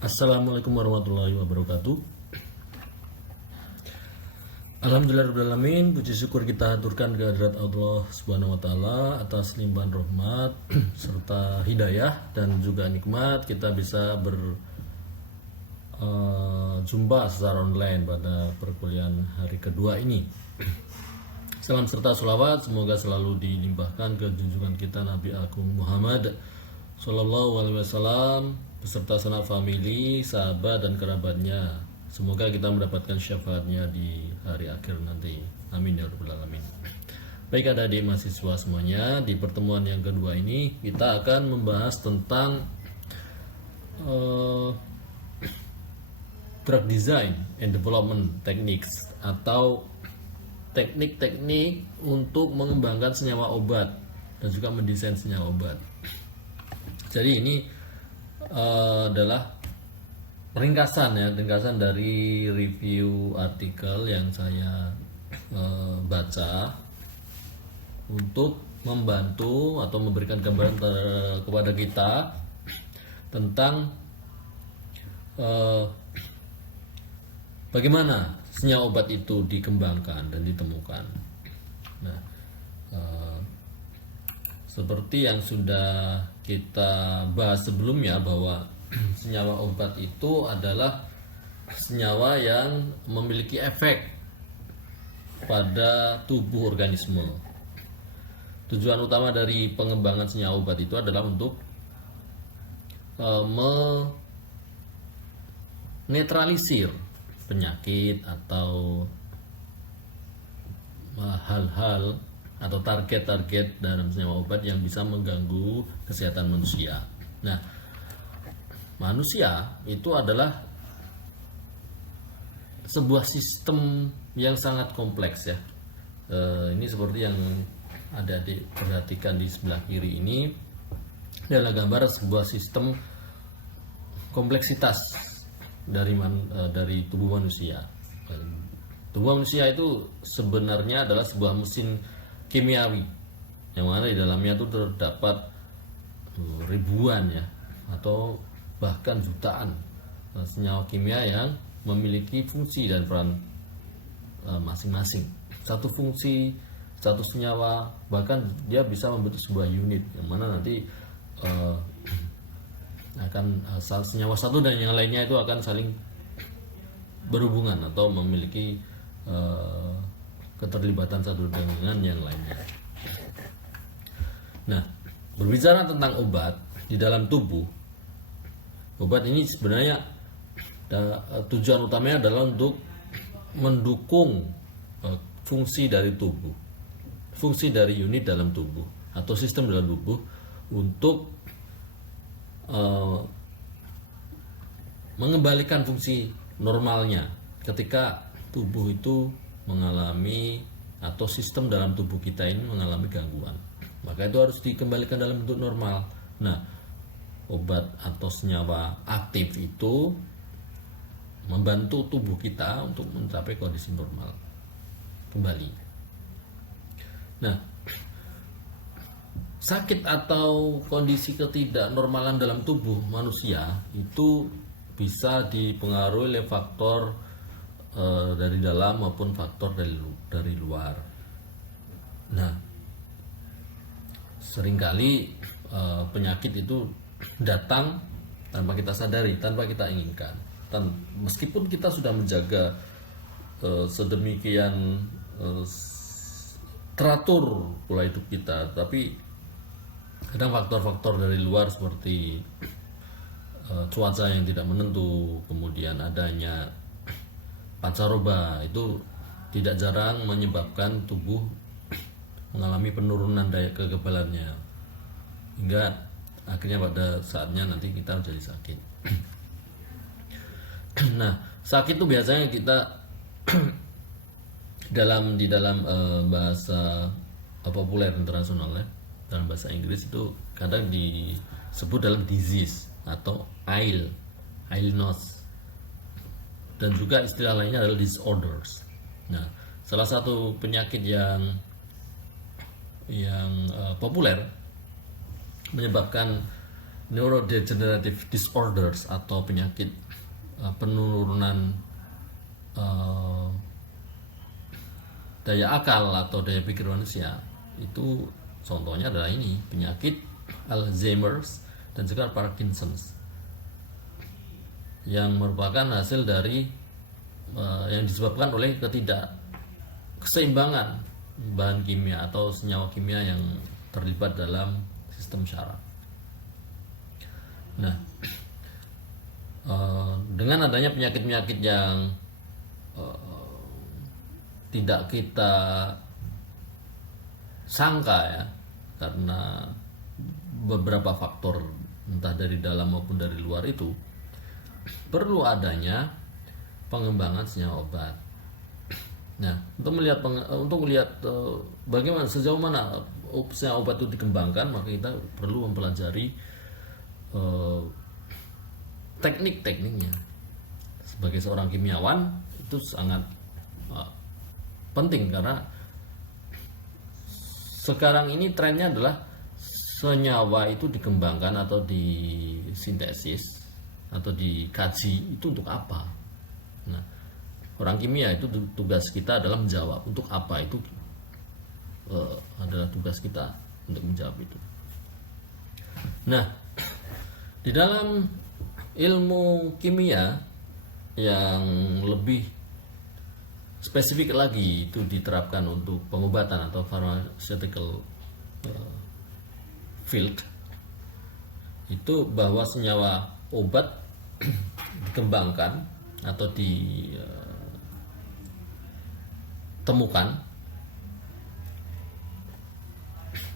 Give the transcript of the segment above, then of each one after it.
Assalamualaikum warahmatullahi wabarakatuh. Alhamdulillahirrahmanirrahim. Puji syukur kita haturkan kehadirat Allah Subhanahu wa taala atas limpahan rahmat serta hidayah dan juga nikmat kita bisa berjumpa secara online pada perkuliahan hari kedua ini. Salam serta sholawat semoga selalu dilimpahkan ke junjungan kita Nabi Agung Muhammad Sallallahu Alaihi Wasallam beserta sanak famili, sahabat dan kerabatnya. Semoga kita mendapatkan syafaatnya di hari akhir nanti. Amin ya rabbal alamin. Baik adik-adik mahasiswa semuanya, di pertemuan yang kedua ini kita akan membahas tentang drug design and development techniques atau teknik-teknik untuk mengembangkan senyawa obat dan juga mendesain senyawa obat. Jadi ini adalah ringkasan dari review artikel yang saya baca untuk membantu atau memberikan gambaran kepada kita tentang bagaimana senyawa obat itu dikembangkan dan ditemukan. Nah, seperti yang sudah kita bahas sebelumnya bahwa senyawa obat itu adalah senyawa yang memiliki efek pada tubuh organisme. Tujuan utama dari pengembangan senyawa obat itu adalah untuk menetralisir penyakit atau hal-hal atau target-target dalam senyawa obat yang bisa mengganggu kesehatan manusia. Nah, manusia itu adalah sebuah sistem yang sangat kompleks ya. Ini seperti yang ada diperhatikan di sebelah kiri ini adalah gambar sebuah sistem kompleksitas dari tubuh manusia. Tubuh manusia itu sebenarnya adalah sebuah mesin kimiawi yang mana di dalamnya itu terdapat ribuan ya atau bahkan jutaan senyawa kimia yang memiliki fungsi dan peran masing-masing. Satu fungsi, satu senyawa, bahkan dia bisa membentuk sebuah unit yang mana nanti akan senyawa satu dan yang lainnya itu akan saling berhubungan atau memiliki keterlibatan satu dengan yang lainnya. Nah, berbicara tentang obat di dalam tubuh, obat ini sebenarnya tujuan utamanya adalah untuk mendukung fungsi dari tubuh, fungsi dari unit dalam tubuh atau sistem dalam tubuh untuk mengembalikan fungsi normalnya ketika tubuh itu mengalami atau sistem dalam tubuh kita ini mengalami gangguan. Maka itu harus dikembalikan dalam bentuk normal. Nah, obat atau senyawa aktif itu membantu tubuh kita untuk mencapai kondisi normal kembali. Nah, sakit atau kondisi ketidaknormalan dalam tubuh manusia itu bisa dipengaruhi oleh faktor dari dalam maupun faktor dari luar. Nah, seringkali penyakit itu datang tanpa kita sadari, tanpa kita inginkan. Meskipun kita sudah menjaga sedemikian teratur pola hidup kita, tapi kadang faktor-faktor dari luar seperti cuaca yang tidak menentu, kemudian adanya pancaroba itu tidak jarang menyebabkan tubuh mengalami penurunan daya kekebalannya hingga akhirnya pada saatnya nanti kita menjadi sakit. Nah, sakit itu biasanya kita di dalam bahasa populer internasional ya, dalam bahasa Inggris itu kadang disebut dalam disease atau illness, dan juga istilah lainnya adalah disorders. Nah, salah satu penyakit yang populer menyebabkan neurodegenerative disorders atau penyakit penurunan daya akal atau daya pikir manusia, itu contohnya adalah ini penyakit Alzheimer's dan juga Parkinson's, yang merupakan hasil dari yang disebabkan oleh ketidakseimbangan bahan kimia atau senyawa kimia yang terlibat dalam sistem syaraf. Nah, dengan adanya penyakit-penyakit yang tidak kita sangka ya, karena beberapa faktor entah dari dalam maupun dari luar, itu perlu adanya pengembangan senyawa obat. Nah, untuk melihat bagaimana sejauh mana senyawa obat itu dikembangkan, maka kita perlu mempelajari teknik-tekniknya. Sebagai seorang kimiawan itu sangat penting, karena sekarang ini trennya adalah senyawa itu dikembangkan atau disintesis atau dikaji itu untuk apa. Nah, orang kimia itu tugas kita adalah menjawab untuk apa itu, adalah tugas kita untuk menjawab itu. Nah, di dalam ilmu kimia yang lebih spesifik lagi itu diterapkan untuk pengobatan atau pharmaceutical field, itu bahwa senyawa obat dikembangkan atau ditemukan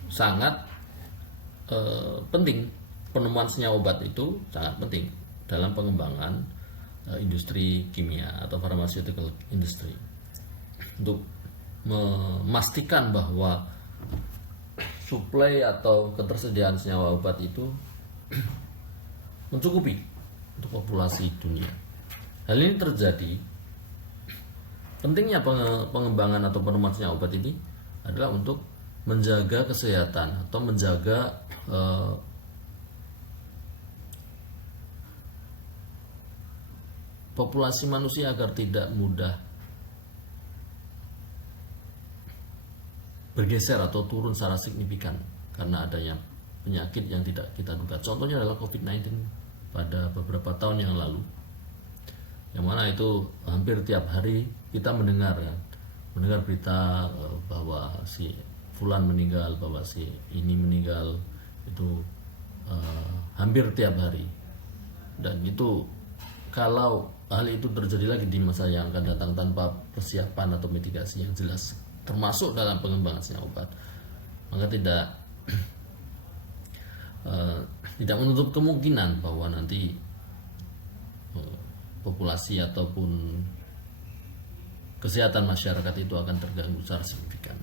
sangat penting. Penemuan senyawa obat itu sangat penting dalam pengembangan industri kimia atau pharmaceutical industry, untuk memastikan bahwa suplai atau ketersediaan senyawa obat itu mencukupi untuk populasi dunia. Hal ini terjadi, pentingnya pengembangan atau penemuan senyawa obat ini adalah untuk menjaga kesehatan atau menjaga populasi manusia agar tidak mudah bergeser atau turun secara signifikan karena adanya penyakit yang tidak kita duga. Contohnya adalah COVID-19 pada beberapa tahun yang lalu, yang mana itu hampir tiap hari kita mendengar berita bahwa si fulan meninggal, bahwa si ini meninggal, itu hampir tiap hari. Dan itu kalau hal itu terjadi lagi di masa yang akan datang tanpa persiapan atau mitigasi yang jelas, termasuk dalam pengembangan senyawa obat, maka tidak menutup kemungkinan bahwa nanti populasi ataupun kesehatan masyarakat itu akan terganggu secara signifikan.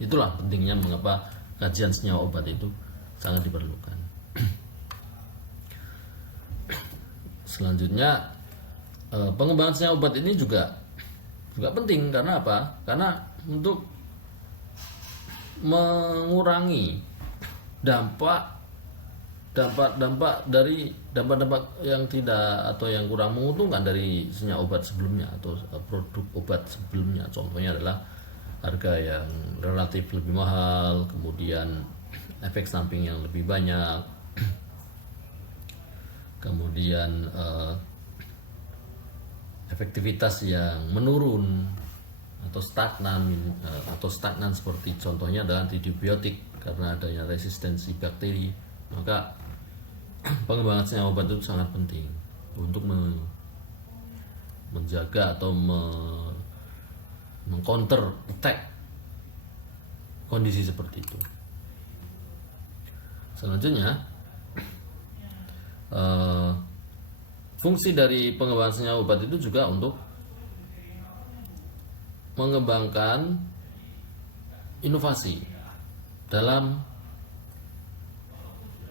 Itulah pentingnya mengapa kajian senyawa obat itu sangat diperlukan. Selanjutnya, pengembangan senyawa obat ini juga penting. Karena apa? Karena untuk mengurangi dampak yang tidak atau yang kurang menguntungkan dari senyawa obat sebelumnya atau produk obat sebelumnya. Contohnya adalah harga yang relatif lebih mahal, kemudian efek samping yang lebih banyak, kemudian efektivitas yang menurun atau stagnan seperti contohnya adalah antibiotik karena adanya resistensi bakteri. Maka pengembangan senyawa obat itu sangat penting untuk menjaga atau mengcounter attack kondisi seperti itu. Selanjutnya, fungsi dari pengembangan senyawa obat itu juga untuk mengembangkan inovasi dalam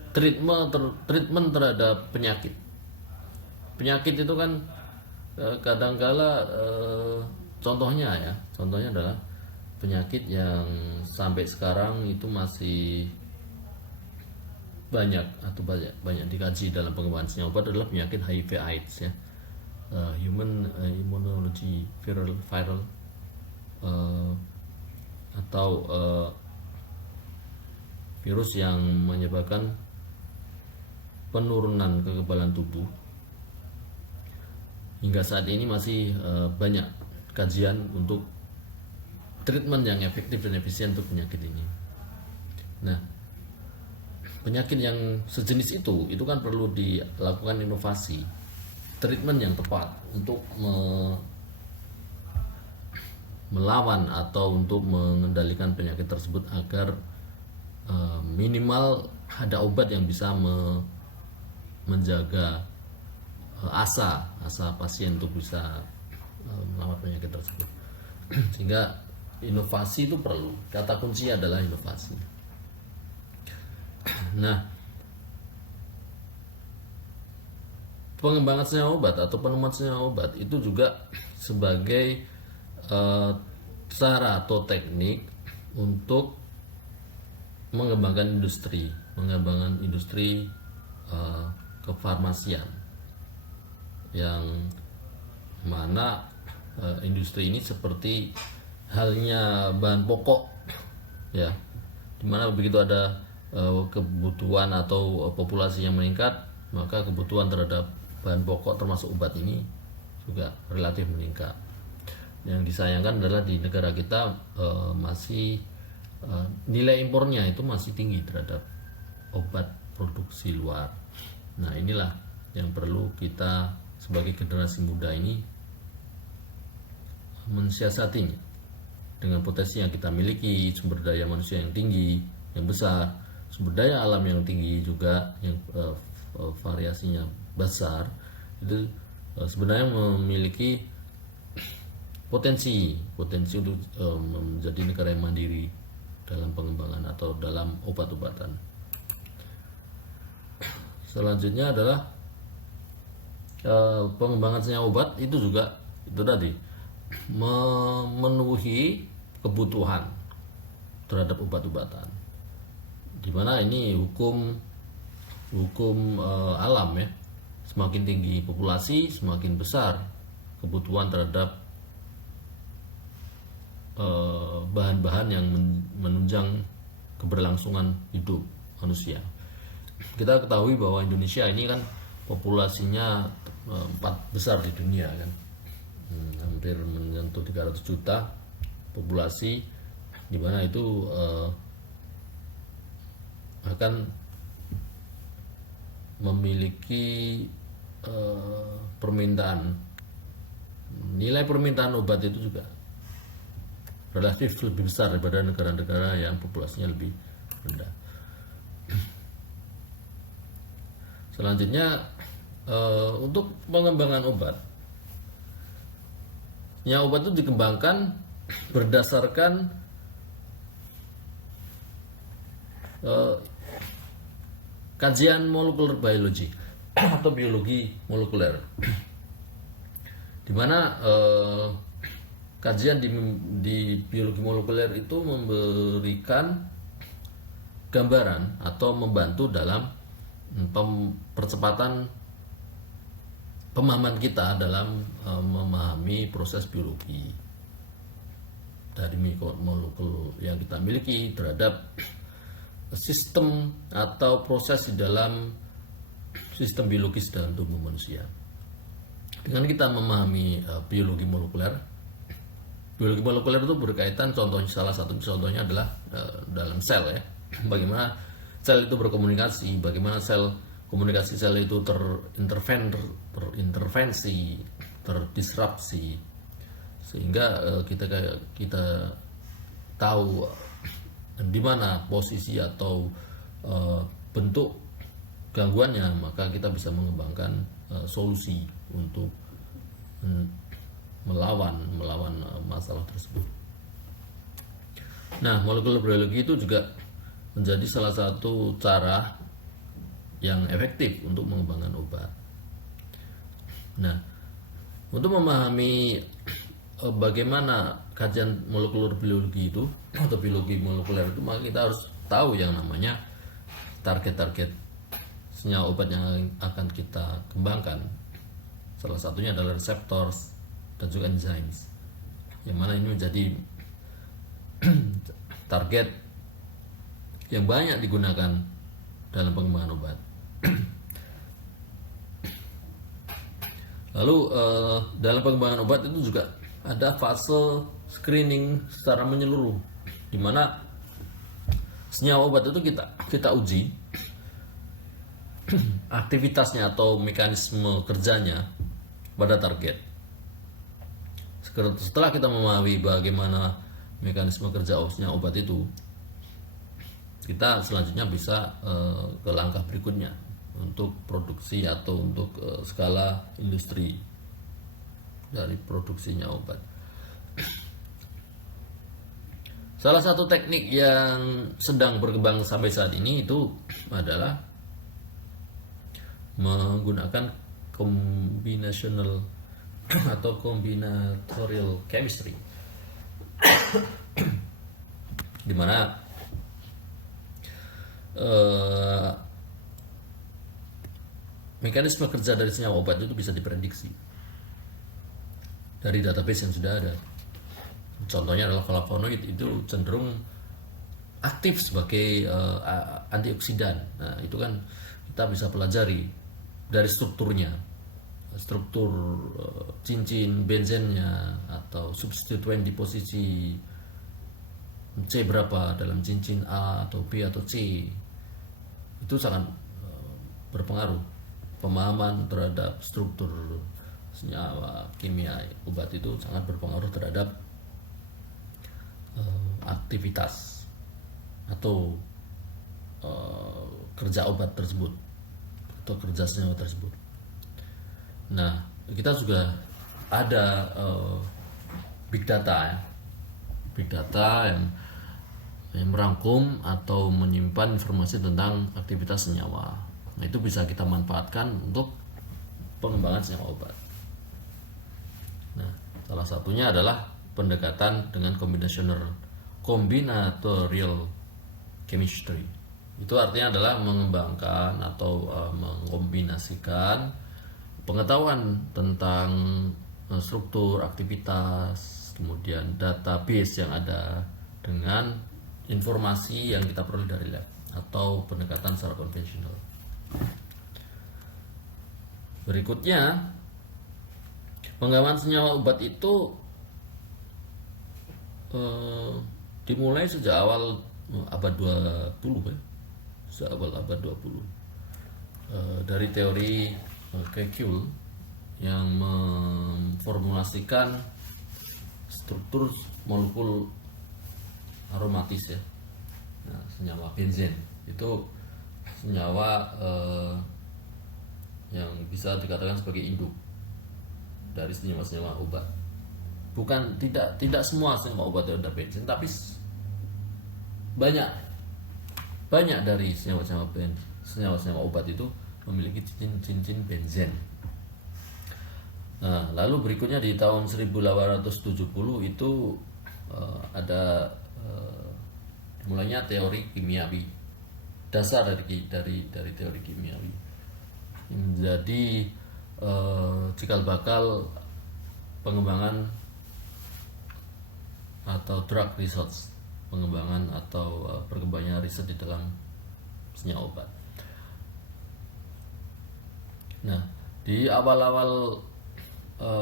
treatment terhadap penyakit. Penyakit itu kan kadangkala contohnya adalah penyakit yang sampai sekarang itu masih banyak dikaji dalam pengembangan senyawa obat adalah penyakit HIV/AIDS ya. Human immunology viral atau virus yang menyebabkan penurunan kekebalan tubuh. Hingga saat ini masih banyak kajian untuk treatment yang efektif dan efisien untuk penyakit ini. Nah, penyakit yang sejenis itu kan perlu dilakukan inovasi, treatment yang tepat untuk melawan atau untuk mengendalikan penyakit tersebut agar minimal ada obat yang bisa menjaga asa pasien untuk bisa melawan penyakit tersebut. Sehingga inovasi itu perlu. Kata kunci adalah inovasi. Nah, pengembangan senyawa obat atau penemuan senyawa obat itu juga sebagai cara atau teknik untuk mengembangkan industri kefarmasian, yang mana industri ini seperti halnya bahan pokok ya, dimana begitu ada kebutuhan atau populasi yang meningkat, maka kebutuhan terhadap bahan pokok termasuk obat ini juga relatif meningkat. Yang disayangkan adalah di negara kita masih nilai impornya itu masih tinggi terhadap obat produksi luar. Nah, inilah yang perlu kita sebagai generasi muda ini mensiasatinya dengan potensi yang kita miliki, sumber daya manusia yang tinggi, yang besar, sumber daya alam yang tinggi juga, yang variasinya besar, itu sebenarnya memiliki potensi untuk menjadi negara yang mandiri dalam pengembangan atau dalam obat-obatan. Selanjutnya adalah pengembangan senyawa obat itu juga itu tadi memenuhi kebutuhan terhadap obat-obatan, dimana ini hukum alam ya, semakin tinggi populasi semakin besar kebutuhan terhadap bahan-bahan yang menunjang keberlangsungan hidup manusia. Kita ketahui bahwa Indonesia ini kan populasinya 4 besar di dunia kan, hampir menyentuh 300 juta populasi, di mana itu akan memiliki nilai permintaan obat itu juga relatif lebih besar daripada negara-negara yang populasinya lebih rendah. Selanjutnya untuk pengembangan obat, obat itu dikembangkan berdasarkan kajian molekuler biologi atau biologi molekuler, di mana kajian di biologi molekuler itu memberikan gambaran atau membantu dalam percepatan pemahaman kita dalam memahami proses biologi dari molekul yang kita miliki terhadap sistem atau proses di dalam sistem biologis dalam tubuh manusia. Dengan kita memahami biologi molekuler itu berkaitan, salah satu contohnya adalah dalam sel ya. Bagaimana sel itu berkomunikasi, bagaimana komunikasi sel itu terintervensi, terdisrupsi, sehingga kita tahu di mana posisi atau bentuk gangguannya, maka kita bisa mengembangkan solusi untuk melawan masalah tersebut. Nah, molekular biologi itu juga menjadi salah satu cara yang efektif untuk mengembangkan obat. Nah, untuk memahami bagaimana kajian molekular biologi itu atau biologi molekuler itu, maka kita harus tahu yang namanya target-target senyawa obat yang akan kita kembangkan. Salah satunya adalah reseptor dan juga enzymes, yang mana ini menjadi target yang banyak digunakan dalam pengembangan obat. Lalu dalam pengembangan obat itu juga ada fase screening secara menyeluruh, di mana senyawa obat itu kita uji aktivitasnya atau mekanisme kerjanya pada target. Setelah kita memahami bagaimana mekanisme kerja senyawa obat itu, kita selanjutnya bisa ke langkah berikutnya untuk produksi atau untuk skala industri dari produksinya obat. Salah satu teknik yang sedang berkembang sampai saat ini itu adalah menggunakan combinational atau combinatorial chemistry, di mana mekanisme kerja dari senyawa obat itu bisa diprediksi dari database yang sudah ada. Contohnya adalah flavonoid itu cenderung aktif sebagai antioksidan. Nah, itu kan kita bisa pelajari dari strukturnya, struktur cincin benzennya atau substituen di posisi C berapa dalam cincin A atau B atau C. Itu sangat berpengaruh. Pemahaman terhadap struktur senyawa kimia obat itu sangat berpengaruh terhadap aktivitas atau kerja obat tersebut atau kerja senyawa tersebut. Nah, kita juga ada big data yang merangkum atau menyimpan informasi tentang aktivitas senyawa. Nah, itu bisa kita manfaatkan untuk pengembangan senyawa obat. Nah, salah satunya adalah pendekatan dengan combinatorial chemistry. Itu artinya adalah mengembangkan atau mengkombinasikan pengetahuan tentang struktur, aktivitas, kemudian database yang ada dengan informasi yang kita peroleh dari lab atau pendekatan secara konvensional. Berikutnya, pengembangan senyawa obat itu dimulai sejak awal abad 20 ya. Sejak awal abad 20 dari teori Kekulé yang memformulasikan struktur molekul aromatis ya. Nah, senyawa benzen itu senyawa yang bisa dikatakan sebagai induk dari senyawa-senyawa obat. Bukan tidak semua senyawa obat ada benzen, tapi banyak dari senyawa-senyawa obat itu memiliki cincin benzen. Nah, lalu berikutnya di tahun 1870 itu ada mulainya teori kimiawi, dasar dari teori kimiawi, menjadi cikal bakal pengembangan atau drug research, pengembangan atau perkembangan riset di dalam senyawa obat. Nah, di awal-awal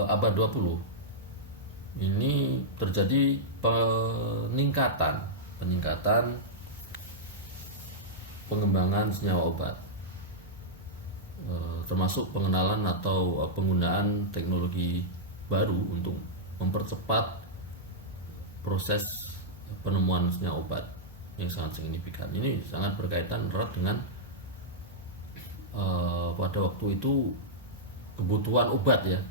abad 20 ini terjadi peningkatan pengembangan senyawa obat, termasuk pengenalan atau penggunaan teknologi baru untuk mempercepat proses penemuan senyawa obat yang sangat signifikan. Ini sangat berkaitan erat dengan pada waktu itu kebutuhan obat ya,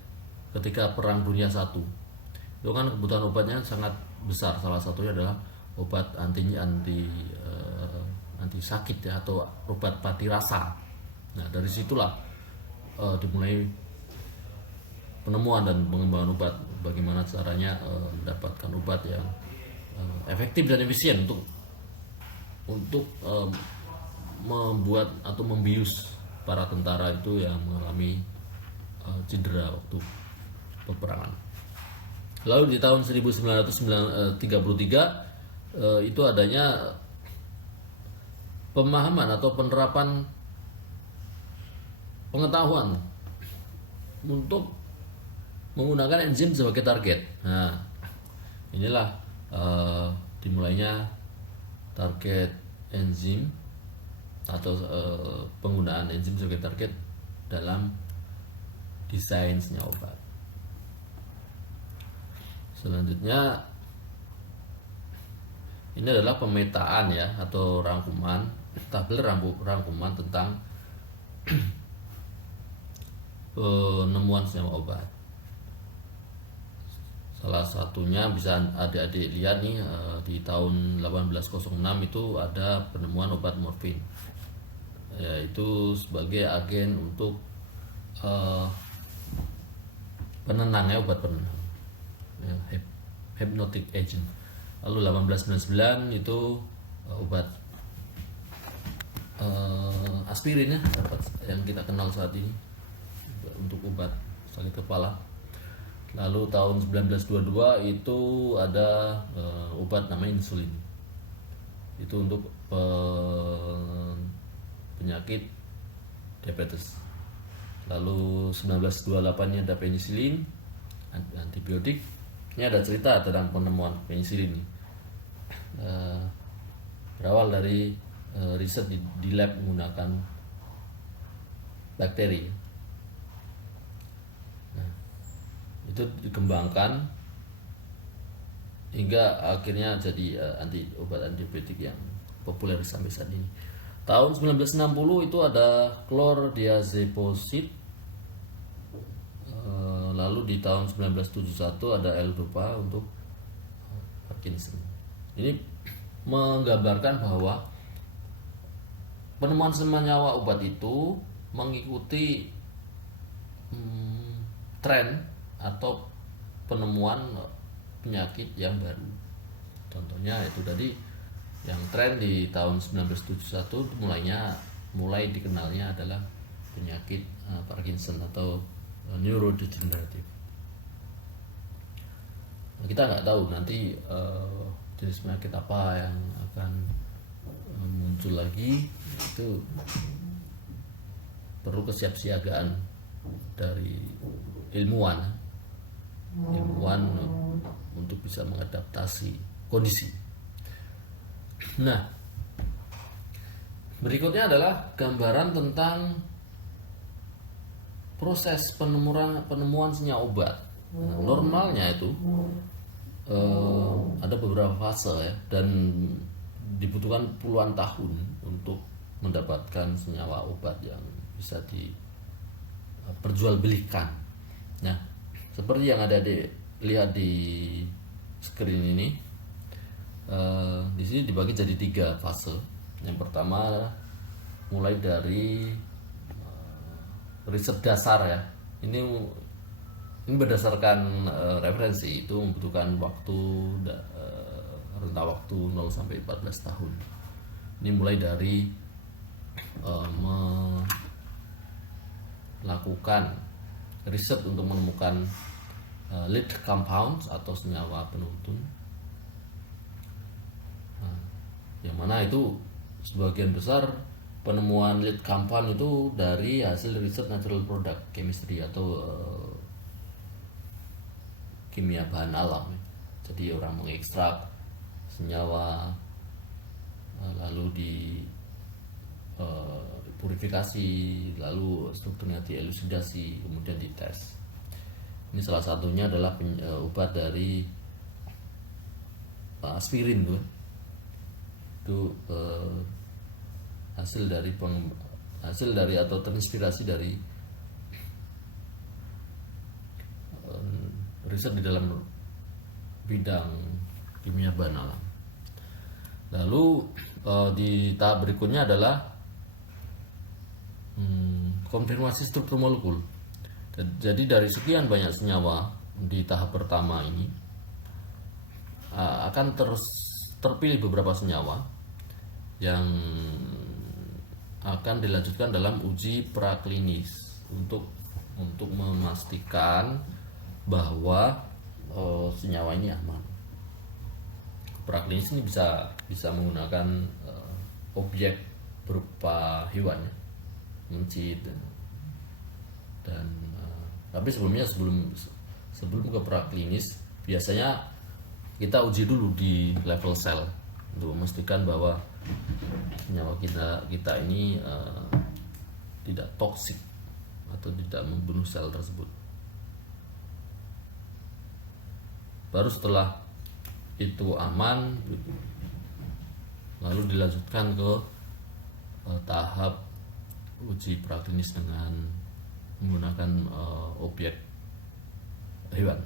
ketika Perang Dunia I itu kan kebutuhan obatnya sangat besar. Salah satunya adalah obat anti sakit ya, atau obat mati rasa. Nah, dari situlah dimulai penemuan dan pengembangan obat, bagaimana caranya mendapatkan obat yang efektif dan efisien untuk membuat atau membius para tentara itu yang mengalami cedera waktu peperangan. Lalu di tahun 1933 itu adanya pemahaman atau penerapan pengetahuan untuk menggunakan enzim sebagai target. Nah, inilah dimulainya target enzim atau penggunaan enzim sebagai target dalam desain senyawa obat. Selanjutnya ini adalah pemetaan ya, atau rangkuman, tabel rangkuman tentang penemuan senyawa obat. Salah satunya bisa adik-adik lihat nih, di tahun 1806 itu ada penemuan obat morfin, yaitu sebagai agen untuk penenang ya, obat penenang, hypnotic agent. Lalu 1899 itu obat aspirin ya, yang kita kenal saat ini untuk obat sakit kepala. Lalu tahun 1922 itu ada obat namanya insulin, itu untuk penyakit diabetes. Lalu 1928 nya ada penisilin, antibiotik. Ini ada cerita tentang penemuan penisilin ini. Berawal dari riset di lab menggunakan bakteri. Nah, itu dikembangkan hingga akhirnya jadi obat antibiotik yang populer sampai saat ini. Tahun 1960 itu ada chlordiazepoxid. Lalu di tahun 1971 ada L-dopa untuk Parkinson. Ini menggambarkan bahwa penemuan senyawa obat itu mengikuti tren atau penemuan penyakit yang baru. Contohnya itu tadi yang tren di tahun 1971 mulai dikenalnya adalah penyakit Parkinson atau neurodegenerative. Kita nggak tahu nanti jenis penyakit apa yang akan muncul lagi. Itu perlu kesiapsiagaan dari ilmuwan untuk bisa mengadaptasi kondisi. Nah, berikutnya adalah gambaran tentang proses penemuan senyawa obat. Nah, normalnya itu ada beberapa fase ya, dan dibutuhkan puluhan tahun untuk mendapatkan senyawa obat yang bisa diperjualbelikan. Nah, seperti yang ada lihat di screen ini, di sini dibagi jadi 3 fase. Yang pertama mulai dari riset dasar ya. Ini berdasarkan referensi, itu membutuhkan waktu rentang waktu 0 sampai 14 tahun. Ini mulai dari melakukan riset untuk menemukan lead compounds atau senyawa penuntun, yang mana itu sebagian besar penemuan lead compound itu dari hasil riset natural product chemistry atau kimia bahan alam. Jadi orang mengekstrak senyawa lalu purifikasi, lalu strukturnya dielusidasi, kemudian dites. Ini salah satunya adalah obat dari aspirin tuh. Itu hasil dari atau terinspirasi dari riset di dalam bidang kimia bahan alam. Lalu di tahap berikutnya adalah konfirmasi struktur molekul. Jadi dari sekian banyak senyawa di tahap pertama ini akan terpilih beberapa senyawa yang akan dilanjutkan dalam uji praklinis untuk memastikan bahwa senyawa ini aman. Praklinis ini bisa menggunakan objek berupa hewan, ya, mencit, dan tapi sebelum ke praklinis biasanya kita uji dulu di level sel untuk memastikan bahwa senyawa kita ini tidak toksik atau tidak membunuh sel tersebut. Baru setelah itu aman, lalu dilanjutkan ke tahap uji praklinis dengan menggunakan objek hewan.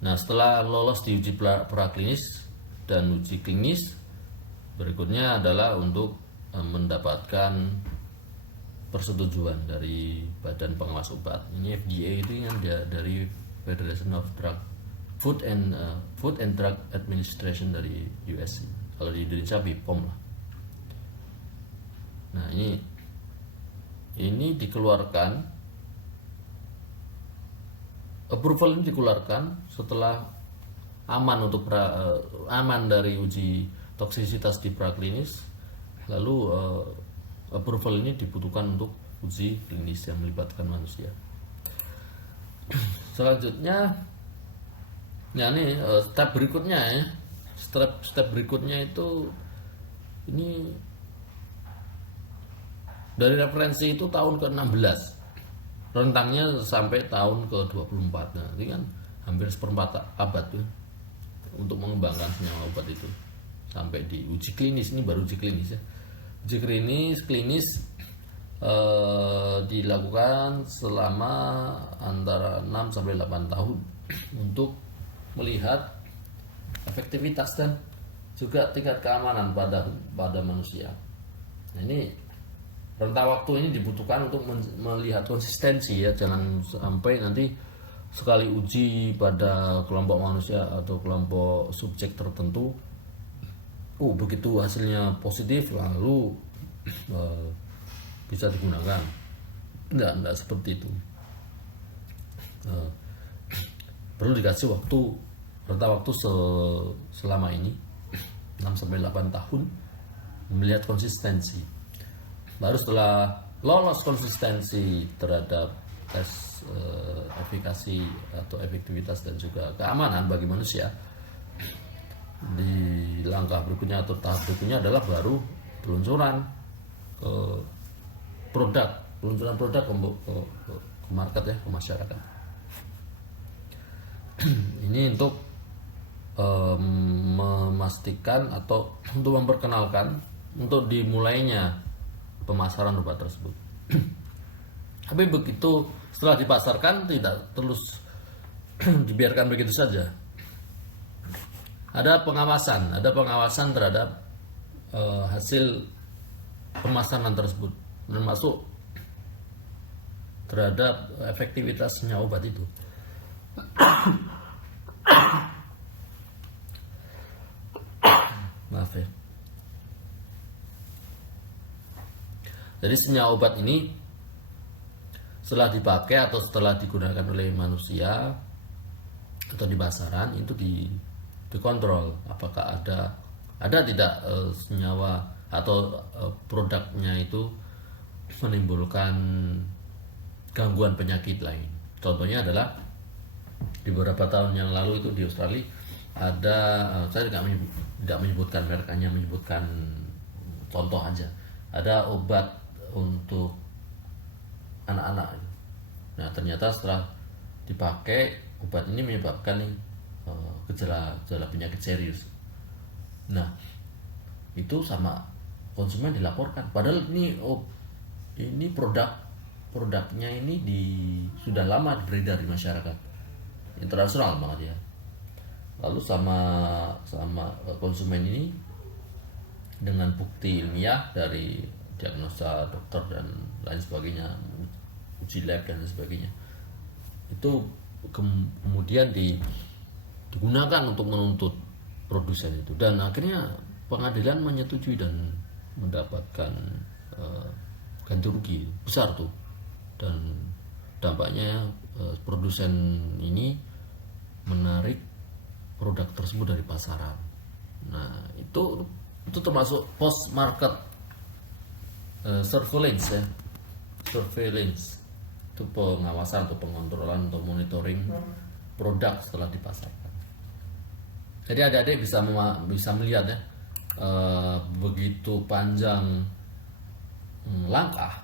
Nah, setelah lolos di uji praklinis dan uji klinis, berikutnya adalah untuk mendapatkan persetujuan dari Badan Pengawas Obat. Ini FDA itu kan dari Federation of Food and Drug Administration dari US. Kalau di Indonesia BPOM lah. Nah, ini dikeluarkan, approval ini dikeluarkan setelah aman dari uji toksisitas di praklinis, lalu approval ini dibutuhkan untuk uji klinis yang melibatkan manusia. Selanjutnya, ya ini step berikutnya ya. Step berikutnya itu ini dari referensi itu tahun ke-16, rentangnya sampai tahun ke-24. Nah, ini kan hampir seperempat abad tuh untuk mengembangkan senyawa obat itu sampai di uji klinis. Ini baru uji klinis ya. Uji klinis dilakukan selama antara 6 sampai 8 tahun untuk melihat efektivitas dan juga tingkat keamanan pada manusia. Nah, ini rentang waktu ini dibutuhkan untuk melihat konsistensi ya, jangan sampai nanti sekali uji pada kelompok manusia atau kelompok subjek tertentu, begitu hasilnya positif lalu bisa digunakan. Enggak seperti itu. Perlu dikasih rentang waktu selama ini 6 sampai 8 tahun melihat konsistensi. Baru setelah lolos konsistensi terhadap tes efikasi atau efektivitas dan juga keamanan bagi manusia, di langkah berikutnya atau tahap berikutnya adalah baru peluncuran produk ke market ya, ke masyarakat. Ini untuk memastikan atau untuk memperkenalkan untuk dimulainya pemasaran obat tersebut. Tapi begitu setelah dipasarkan tidak terus dibiarkan begitu saja. Ada pengawasan terhadap hasil pemasaran tersebut, termasuk terhadap efektivitasnya obat itu. Maaf ya. Jadi senyawa obat ini setelah dipakai atau setelah digunakan oleh manusia atau di pasaran itu dikontrol apakah ada tidak senyawa atau produknya itu menimbulkan gangguan penyakit lain. Contohnya adalah di beberapa tahun yang lalu itu di Australia ada, saya tidak menyebutkan merek, hanya menyebutkan contoh aja, ada obat untuk anak-anak. Nah, ternyata setelah dipakai obat ini menyebabkan gejala penyakit serius. Nah, itu sama konsumen dilaporkan. Padahal ini produknya ini sudah lama beredar di masyarakat internasional malah dia. Lalu sama konsumen ini dengan bukti ilmiah dari diagnosa dokter dan lain sebagainya, uji lab dan sebagainya, itu kemudian digunakan untuk menuntut produsen itu, dan akhirnya pengadilan menyetujui dan mendapatkan ganti rugi besar tuh, dan dampaknya produsen ini menarik produk tersebut dari pasaran. Nah, itu termasuk post market surveillance ya. Surveillance itu pengawasan atau pengontrolan atau monitoring produk setelah dipasarkan. Jadi adik-adik bisa melihat ya, begitu panjang langkah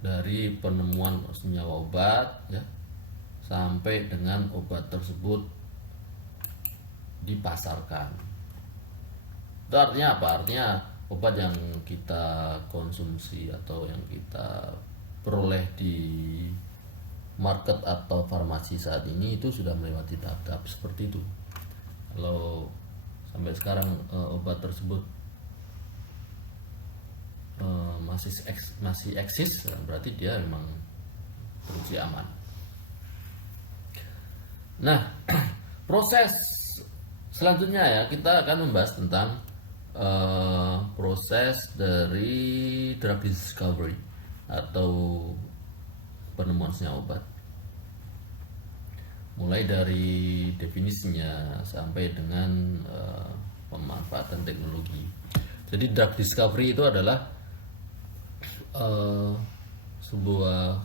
dari penemuan senyawa obat ya sampai dengan obat tersebut dipasarkan. Itu artinya apa? Artinya obat yang kita konsumsi atau yang kita peroleh di market atau farmasi saat ini itu sudah melewati tahap-tahap seperti itu. Kalau sampai sekarang obat tersebut masih eksis, berarti dia memang teruji aman. Nah, proses selanjutnya ya, kita akan membahas tentang proses dari drug discovery atau penemuan senyawa obat, mulai dari definisinya sampai dengan pemanfaatan teknologi. Jadi drug discovery itu adalah sebuah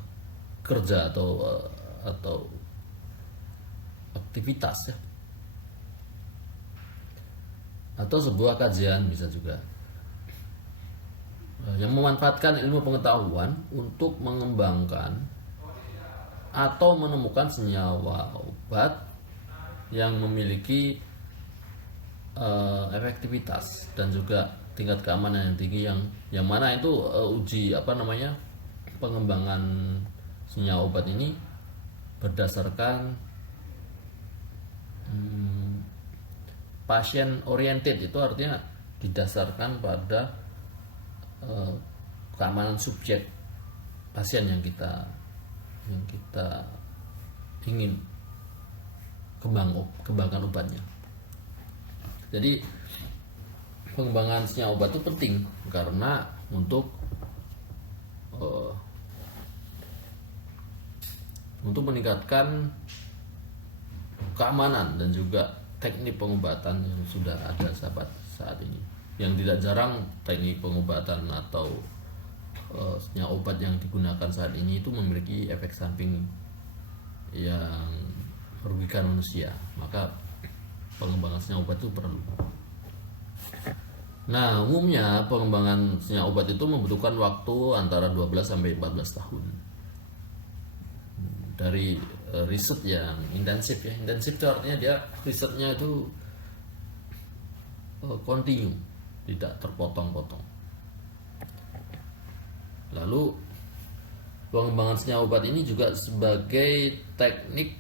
kerja atau aktivitas ya, atau sebuah kajian bisa juga, yang memanfaatkan ilmu pengetahuan untuk mengembangkan atau menemukan senyawa obat yang memiliki efektivitas dan juga tingkat keamanan yang tinggi, yang mana itu uji pengembangan senyawa obat ini berdasarkan pasien oriented. Itu artinya didasarkan pada keamanan subjek pasien yang kita ingin kembangkan obatnya. Jadi pengembangan senyawa obat itu penting karena untuk meningkatkan keamanan dan juga teknik pengobatan yang sudah ada saat ini. Yang tidak jarang teknik pengobatan atau senyawa obat yang digunakan saat ini itu memiliki efek samping yang merugikan manusia, maka pengembangan senyawa obat itu perlu. Nah, umumnya pengembangan senyawa obat itu membutuhkan waktu antara 12 sampai 14 tahun. Dari riset yang intensif ya. Intensif itu artinya dia risetnya itu kontinu, tidak terpotong-potong. Lalu pengembangan senyawa obat ini juga sebagai teknik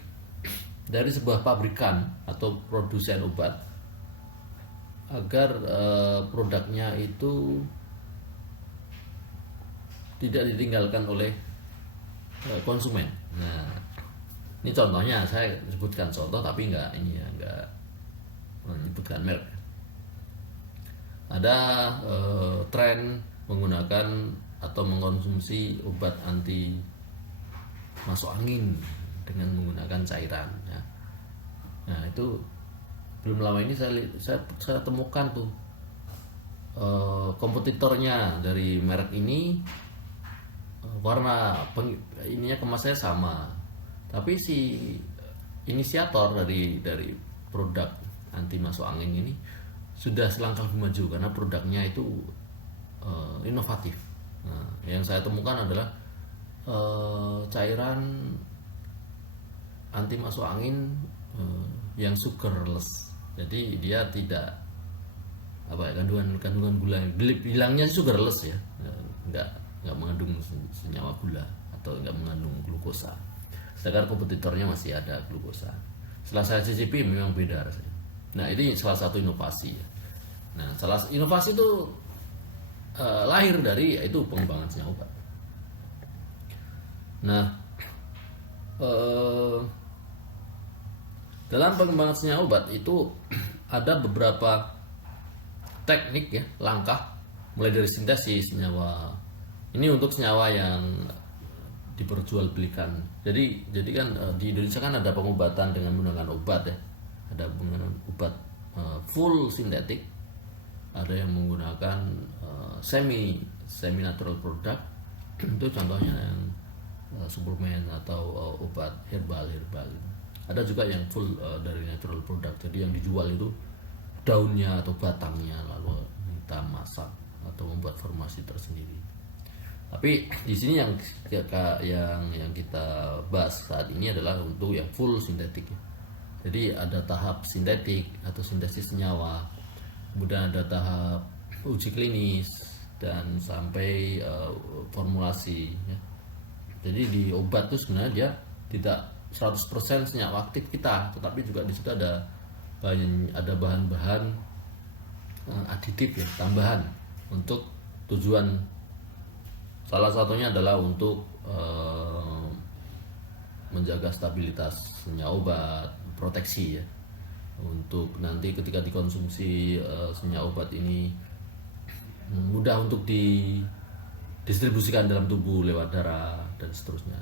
dari sebuah pabrikan atau produsen obat agar produknya itu tidak ditinggalkan oleh konsumen. Nah, ini contohnya, saya sebutkan contoh tapi nggak menyebutkan merek. Ada tren menggunakan atau mengkonsumsi obat anti masuk angin dengan menggunakan cairan ya. Nah, itu belum lama ini saya temukan tuh kompetitornya dari merek ini, warna ininya kemasannya sama, tapi si inisiator dari produk anti masuk angin ini sudah selangkah maju karena produknya itu inovatif. Nah, yang saya temukan adalah cairan anti masuk angin yang sugarless. Jadi dia tidak kandungan gula, bilangnya sugarless ya, nggak mengandung senyawa gula atau nggak mengandung glukosa. Sedangkan kompetitornya masih ada glukosa. Setelah saya cicipi memang beda rasanya. Nah, ini salah satu inovasi ya. Nah, inovasi itu lahir dari itu pengembangan senyawa obat. Nah, dalam pengembangan senyawa obat itu ada beberapa teknik ya, langkah mulai dari sintesis senyawa. Ini untuk senyawa yang diperjualbelikan. Jadi kan di Indonesia kan ada pengobatan dengan menggunakan obat ya. Ada menggunakan obat full sintetik, ada yang menggunakan semi natural product. Itu contohnya yang suplemen atau obat herbal. Ada juga yang full dari natural product. Jadi yang dijual itu daunnya atau batangnya, lalu kita masak atau membuat formasi tersendiri. Tapi di sini yang kita bahas saat ini adalah untuk yang full sintetik. Jadi ada tahap sintetik atau sintesis senyawa, kemudian ada tahap uji klinis dan sampai formulasi ya. Jadi di obat itu sebenarnya dia tidak 100% senyawa aktif kita, tetapi juga di situ ada bahan-bahan aditif ya, tambahan untuk tujuan. Salah satunya adalah untuk menjaga stabilitas senyawa obat, proteksi ya. Untuk nanti ketika dikonsumsi senyawa obat ini mudah untuk didistribusikan dalam tubuh lewat darah dan seterusnya.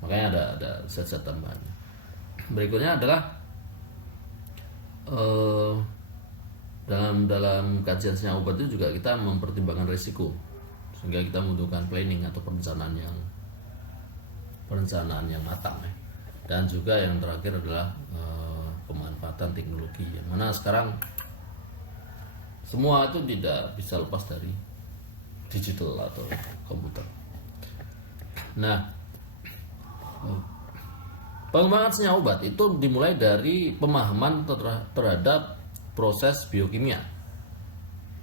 Makanya ada zat-zat tambahan. Berikutnya adalah dalam kajian senyawa obat itu juga kita mempertimbangkan risiko, sehingga kita membutuhkan planning atau perencanaan yang matang ya. Dan juga yang terakhir adalah pemanfaatan teknologi, yang mana sekarang semua itu tidak bisa lepas dari digital atau komputer. Nah, pengembangan senyawa obat itu dimulai dari pemahaman terhadap proses biokimia.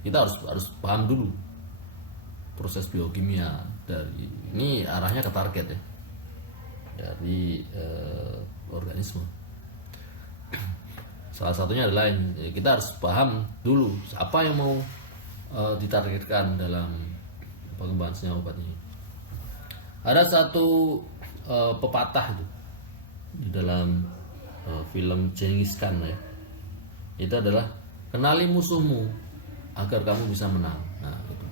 Kita harus paham dulu proses biokimia dari ini, arahnya ke target ya, dari organisme. Salah satunya adalah kita harus paham dulu apa yang mau ditargetkan dalam pengembangan senyawa obat ini. Ada satu pepatah itu di dalam film Genghis Khan ya. Itu adalah kenali musuhmu agar kamu bisa menang. Nah, itu.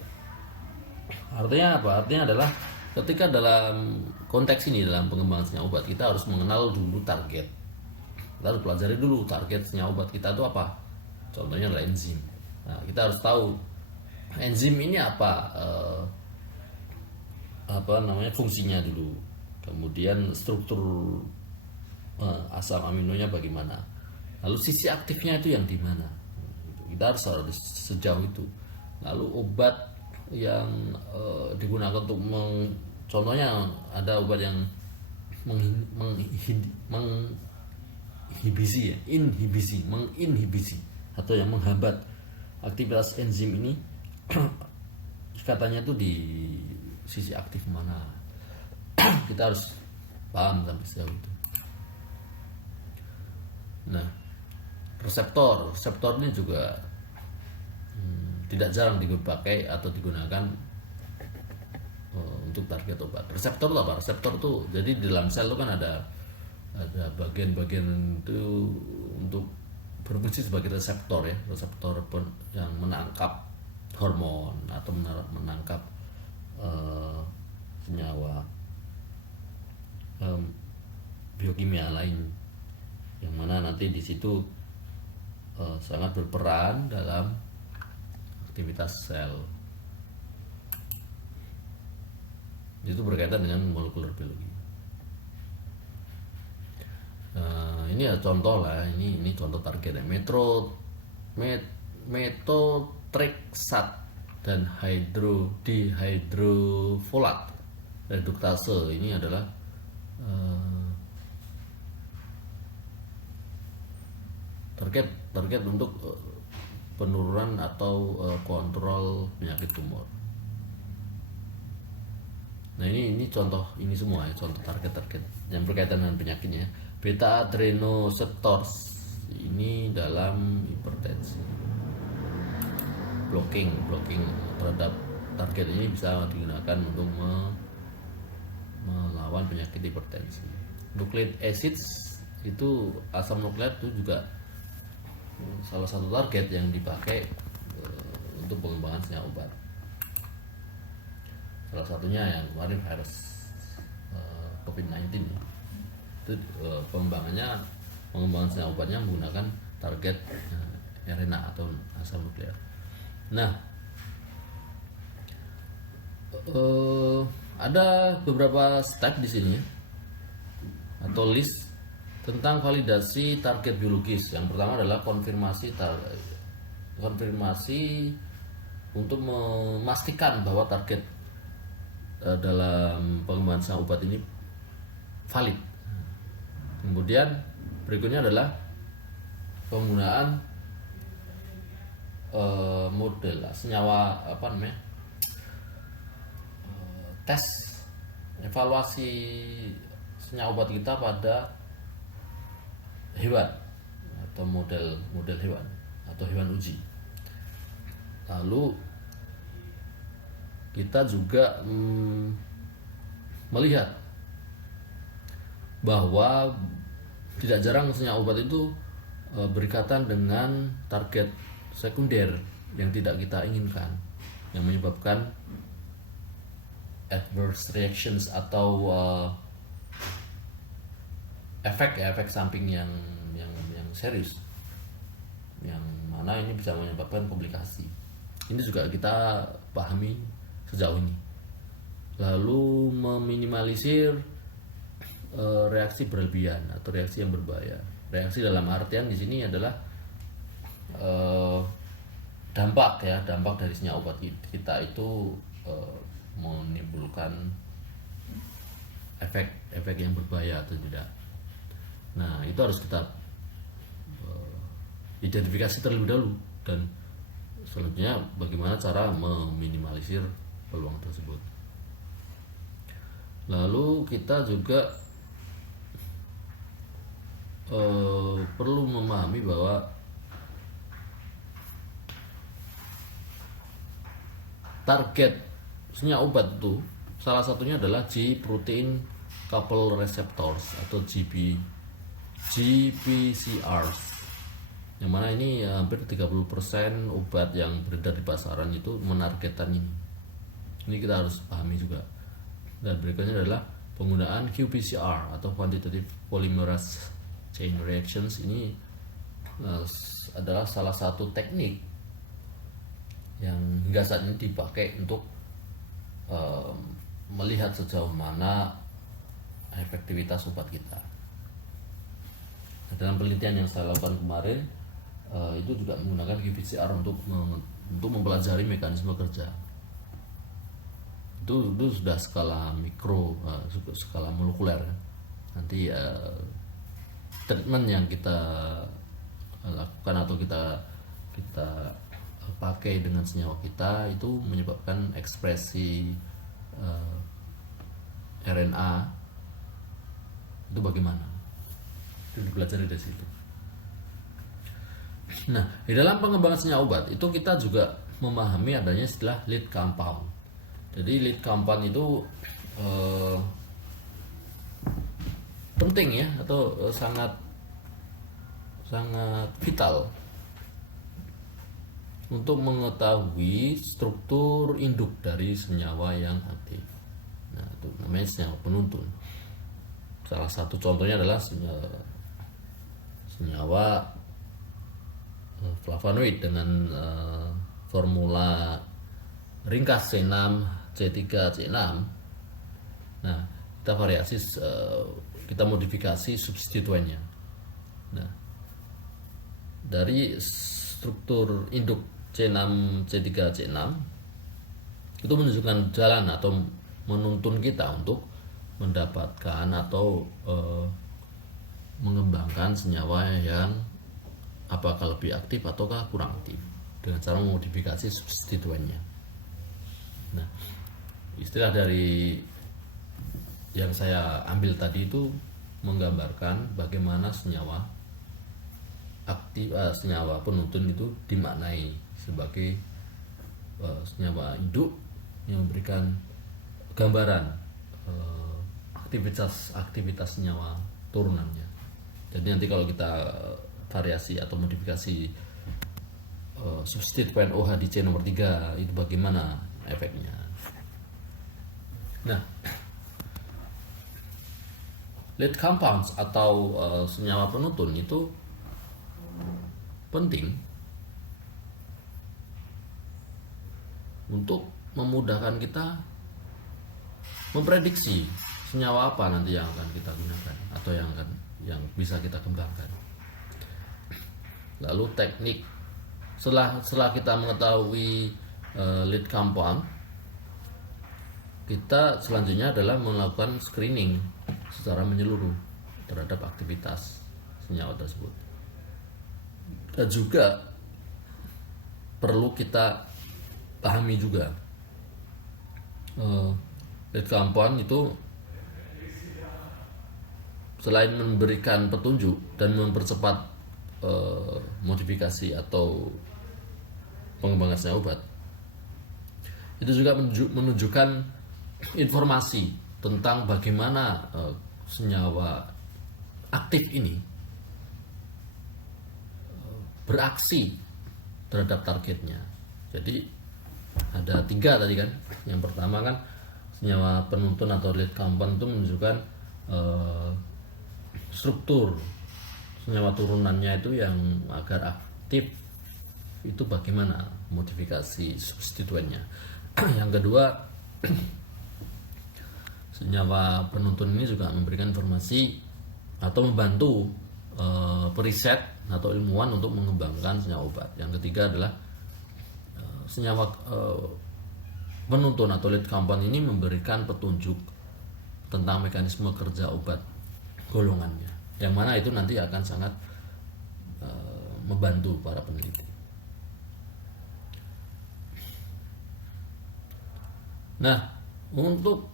Artinya apa? Artinya adalah ketika dalam konteks ini, dalam pengembangan senyawa obat, kita harus mengenal dulu target. Kita harus pelajari dulu target senyawa obat kita itu apa. Contohnya adalah enzim. Nah, kita harus tahu enzim ini apa fungsinya dulu. Kemudian struktur asam aminonya bagaimana. Lalu sisi aktifnya itu yang di mana. Kita harus sejauh itu. Lalu obat yang digunakan untuk contohnya ada obat yang menginhibisi atau yang menghambat aktivitas enzim ini. Katanya itu di sisi aktif mana. Kita harus paham sampai sejauh itu. Nah, reseptor ini juga tidak jarang dipakai atau digunakan untuk target obat. Reseptor itu apa? Reseptor itu jadi di dalam sel itu kan ada bagian-bagian itu untuk berfungsi sebagai reseptor ya, reseptor yang menangkap hormon atau menangkap senyawa biokimia lain, yang mana nanti di situ sangat berperan dalam aktivitas sel. Itu berkaitan dengan molekuler biologi. Ini ya contoh lah, ini contoh targetnya. Metotrexat dan dihydrofolat reduktase ini adalah target untuk penurunan atau kontrol penyakit tumor. Nah ini contoh, ini semua ya, contoh target yang berkaitan dengan penyakitnya. Beta adrenoceptors ini dalam hipertensi. Blocking terhadap target ini bisa digunakan untuk melawan penyakit hipertensi. Nucleic acids itu, asam nukleat itu juga salah satu target yang dipakai untuk pengembangan senyawa obat. Salah satunya yang kemarin virus COVID-19 ya. Itu pengembangan senyawa obatnya menggunakan target RNA atau asam nukleat. Nah, ada beberapa step di sini atau list tentang validasi target biologis. Yang pertama adalah konfirmasi untuk memastikan bahwa target dalam pengembangan senyawa obat ini valid. Kemudian berikutnya adalah penggunaan model senyawa tes evaluasi senyawa obat kita pada hewan atau model hewan atau hewan uji. Lalu kita juga melihat bahwa tidak jarang senyawa obat itu berkaitan dengan target sekunder yang tidak kita inginkan, yang menyebabkan adverse reactions atau efek samping yang serius, yang mana ini bisa menyebabkan komplikasi. Ini juga kita pahami sejauh ini. Lalu meminimalisir reaksi berlebihan atau reaksi yang berbahaya. Reaksi dalam artian di sini adalah dampak dari senyawa obat kita itu menimbulkan efek yang berbahaya atau tidak. Nah, itu harus kita identifikasi terlebih dahulu, dan selanjutnya bagaimana cara meminimalisir peluang tersebut. Lalu kita juga perlu memahami bahwa target senyawa obat itu salah satunya adalah G-protein coupled receptors atau GPCRs, yang mana ini hampir 30% obat yang beredar di pasaran itu menargetkan ini. Ini kita harus pahami juga. Dan berikutnya adalah penggunaan qPCR atau quantitative polymerase chain reactions. Ini adalah salah satu teknik yang hingga saat ini dipakai untuk melihat sejauh mana efektivitas obat kita. Dalam penelitian yang saya lakukan kemarin, itu juga menggunakan qPCR untuk mempelajari mekanisme kerja. Itu sudah skala mikro, skala molekuler. Nanti treatment yang kita lakukan atau kita pakai dengan senyawa kita itu menyebabkan ekspresi RNA itu bagaimana, itu dipelajari dari situ. Nah, di dalam pengembangan senyawa obat itu kita juga memahami adanya istilah lead compound. Jadi lead compound itu penting ya, atau sangat vital untuk mengetahui struktur induk dari senyawa yang aktif. Nah, itu namanya senyawa penuntun. Salah satu contohnya adalah senyawa flavonoid dengan formula ringkas C6, C3, C6. Nah, kita modifikasi substituennya. Nah, dari struktur induk C6, C3, C6 itu menunjukkan jalan atau menuntun kita untuk mendapatkan atau mengembangkan senyawa yang apakah lebih aktif ataukah kurang aktif dengan cara memodifikasi substituennya. Nah, istilah dari yang saya ambil tadi itu menggambarkan bagaimana senyawa aktif, senyawa penuntun itu dimaknai sebagai senyawa induk yang memberikan gambaran aktivitas senyawa turunannya. Jadi nanti kalau kita variasi atau modifikasi substituen OH di C nomor 3 itu bagaimana efeknya. Nah, lead compounds atau senyawa penuntun itu penting untuk memudahkan kita memprediksi senyawa apa nanti yang akan kita gunakan atau yang bisa kita kembangkan. Lalu teknik setelah kita mengetahui lead compound, kita selanjutnya adalah melakukan screening secara menyeluruh terhadap aktivitas senyawa tersebut. Dan juga perlu kita pahami juga lead compound itu selain memberikan petunjuk dan mempercepat modifikasi atau pengembangan senyawa obat, itu juga menunjukkan informasi tentang bagaimana senyawa aktif ini beraksi terhadap targetnya. Jadi ada 3 tadi kan. Yang pertama kan senyawa penuntun atau lead compound itu menunjukkan struktur senyawa turunannya itu yang agar aktif itu bagaimana modifikasi substituennya. Yang kedua, senyawa penuntun ini juga memberikan informasi atau membantu periset atau ilmuwan untuk mengembangkan senyawa obat. Yang ketiga adalah senyawa penuntun atau lead compound ini memberikan petunjuk tentang mekanisme kerja obat golongannya, yang mana itu nanti akan sangat membantu para peneliti. Nah, untuk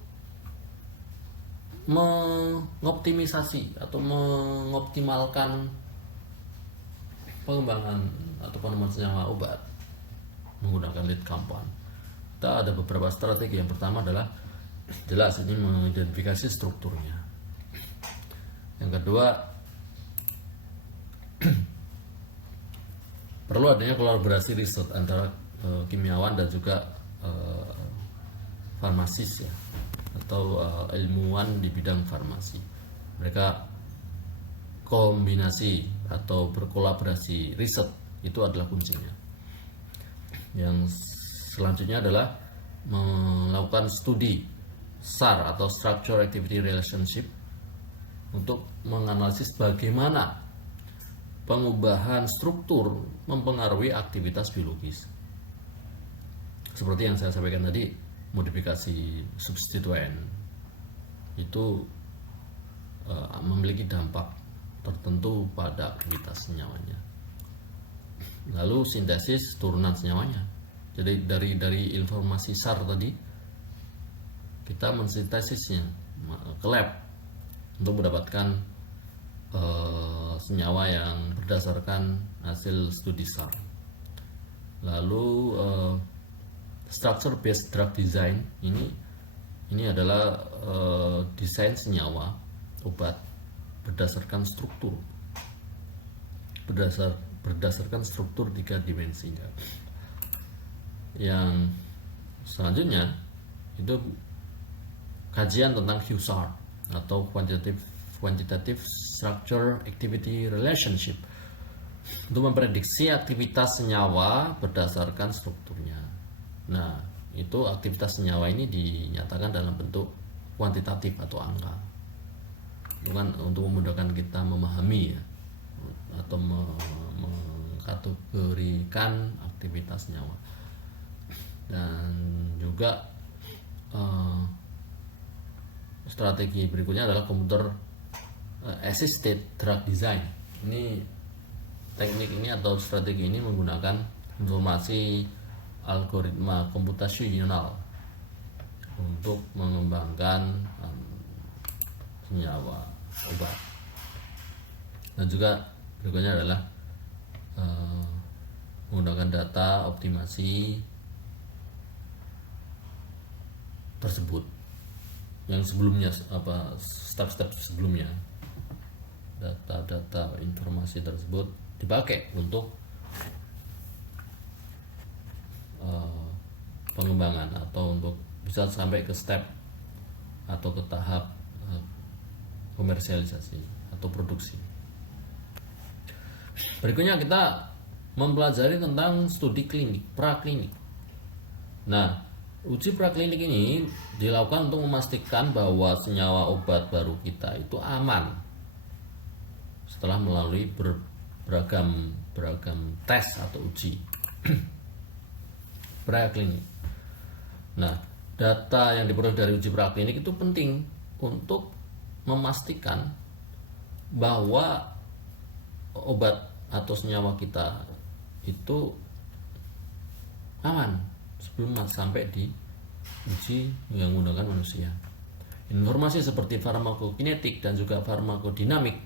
mengoptimisasi atau mengoptimalkan pengembangan atau penemuan senyawa obat menggunakan lead compound, kita ada beberapa strategi. Yang pertama adalah jelas ini mengidentifikasi strukturnya. Yang kedua, perlu adanya kolaborasi riset antara kimiawan dan juga farmasis ya, atau ilmuwan di bidang farmasi. Mereka kombinasi atau berkolaborasi riset, itu adalah kuncinya. Yang selanjutnya adalah melakukan studi SAR atau Structure Activity Relationship untuk menganalisis bagaimana pengubahan struktur mempengaruhi aktivitas biologis. Seperti yang saya sampaikan tadi, modifikasi substituen itu memiliki dampak tertentu pada aktivitas senyawanya. Lalu sintesis turunan senyawanya. Jadi dari informasi SAR tadi kita mensintesisnya ke lab untuk mendapatkan senyawa yang berdasarkan hasil studi SAR. Lalu structure based drug design ini adalah desain senyawa obat berdasarkan struktur, berdasarkan struktur 3 dimensinya. Yang selanjutnya itu kajian tentang QSAR atau quantitative structure activity relationship untuk memprediksi aktivitas senyawa berdasarkan strukturnya. Nah, itu aktivitas senyawa ini dinyatakan dalam bentuk kuantitatif atau angka. Bukan untuk memudahkan kita memahami ya, atau mengkategorikan aktivitas senyawa. Dan juga strategi berikutnya adalah computer assisted drug design. Ini teknik ini atau strategi ini menggunakan informasi algoritma komputasional untuk mengembangkan senyawa obat. Dan juga berikutnya adalah menggunakan data optimasi tersebut yang sebelumnya, step-step sebelumnya, data informasi tersebut dipakai untuk eh, pengembangan atau untuk bisa sampai ke step atau ke tahap komersialisasi atau produksi. Berikutnya kita mempelajari tentang studi klinik, praklinik. Nah, uji praklinik ini dilakukan untuk memastikan bahwa senyawa obat baru kita itu aman setelah melalui beragam tes atau uji praklinik. Nah, data yang diperoleh dari uji praklinik itu penting untuk memastikan bahwa obat atau senyawa kita itu aman sebelum sampai di uji yang menggunakan manusia. Informasi seperti farmakokinetik dan juga farmakodinamik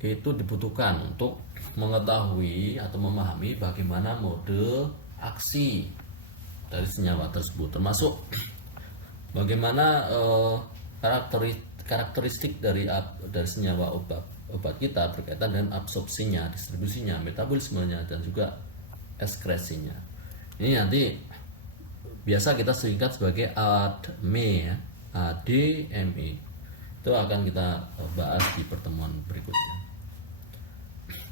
itu dibutuhkan untuk mengetahui atau memahami bagaimana mode aksi dari senyawa tersebut, termasuk bagaimana karakteristik dari senyawa obat kita berkaitan dengan absorpsinya, distribusinya, metabolismenya, dan juga ekskresinya. Ini nanti biasa kita singkat sebagai ADME, ya. ADME. Itu akan kita bahas di pertemuan berikutnya.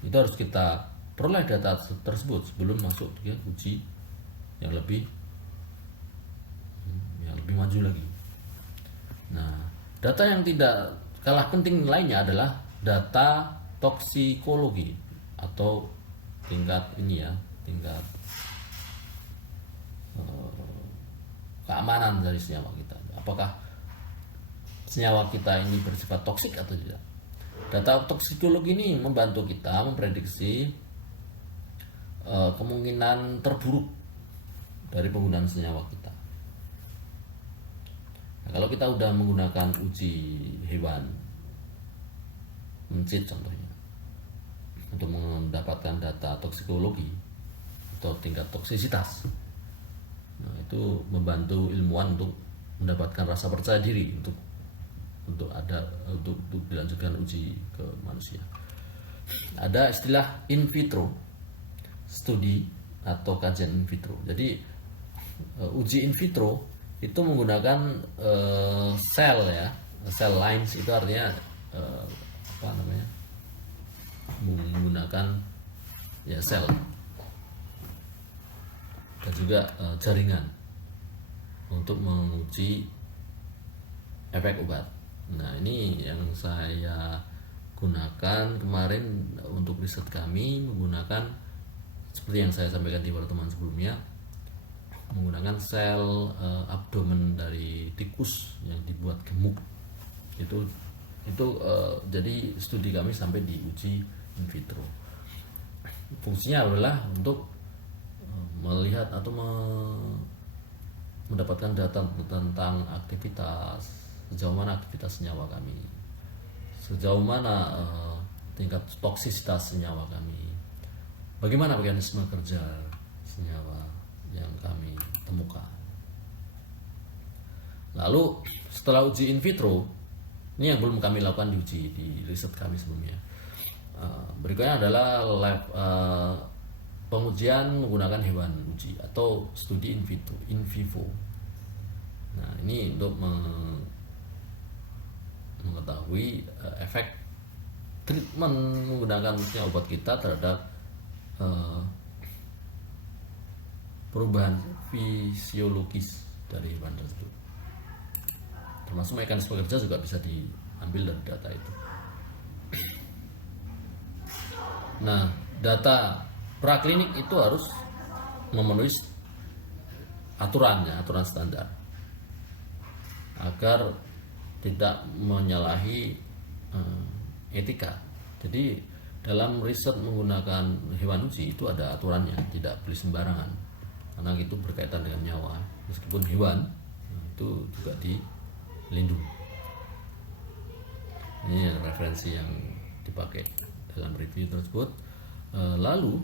Itu harus kita peroleh data tersebut sebelum masuk ke uji yang lebih maju lagi. Nah, data yang tidak kalah penting lainnya adalah data toksikologi atau tingkat keamanan dari senyawa kita. Apakah senyawa kita ini bersifat toksik atau tidak? Data toksikologi ini membantu kita memprediksi kemungkinan terburuk dari penggunaan senyawa kita. Nah, kalau kita udah menggunakan uji hewan, mencit contohnya, untuk mendapatkan data toksikologi atau tingkat toksisitas, nah, itu membantu ilmuwan untuk mendapatkan rasa percaya diri untuk dilanjutkan uji ke manusia. Ada istilah in vitro studi atau kajian in vitro. Jadi uji in vitro itu menggunakan sel lines, itu artinya menggunakan ya sel dan juga jaringan untuk menguji efek obat. Nah, ini yang saya gunakan kemarin untuk riset kami, menggunakan seperti yang saya sampaikan di pertemuan sebelumnya, menggunakan sel abdomen dari tikus yang dibuat gemuk. Itu jadi studi kami sampai di uji in vitro. Fungsinya adalah untuk melihat atau mendapatkan data tentang aktivitas, sejauh mana aktivitas senyawa kami, sejauh mana tingkat toksisitas senyawa kami, bagaimana mekanisme kerja senyawa yang kami temukan. Lalu setelah uji in vitro, ini yang belum kami lakukan di riset kami sebelumnya. Berikutnya adalah pengujian menggunakan hewan uji atau studi in vivo. Nah, ini untuk mengetahui efek treatment menggunakan obat kita terhadap perubahan fisiologis dari hewan tersebut, termasuk mekanisme kerja juga bisa diambil dari data itu. Nah, data praklinik itu harus memenuhi aturan standar agar tidak menyalahi etika. Jadi dalam riset menggunakan hewan uji itu ada aturannya, tidak boleh sembarangan, karena itu berkaitan dengan nyawa. Meskipun hewan itu juga dilindungi. Ini referensi yang dipakai dalam review tersebut. Lalu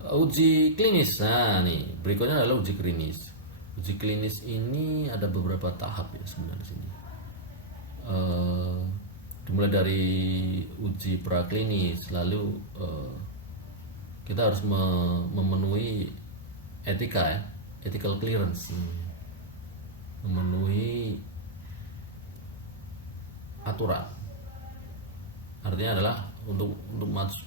uji klinis. Nah, nih berikutnya adalah uji klinis. Uji klinis ini ada beberapa tahap ya sebenarnya di sini. Dimulai dari uji praklinis, lalu kita harus memenuhi etika ya, ethical clearance, memenuhi aturan. Artinya adalah untuk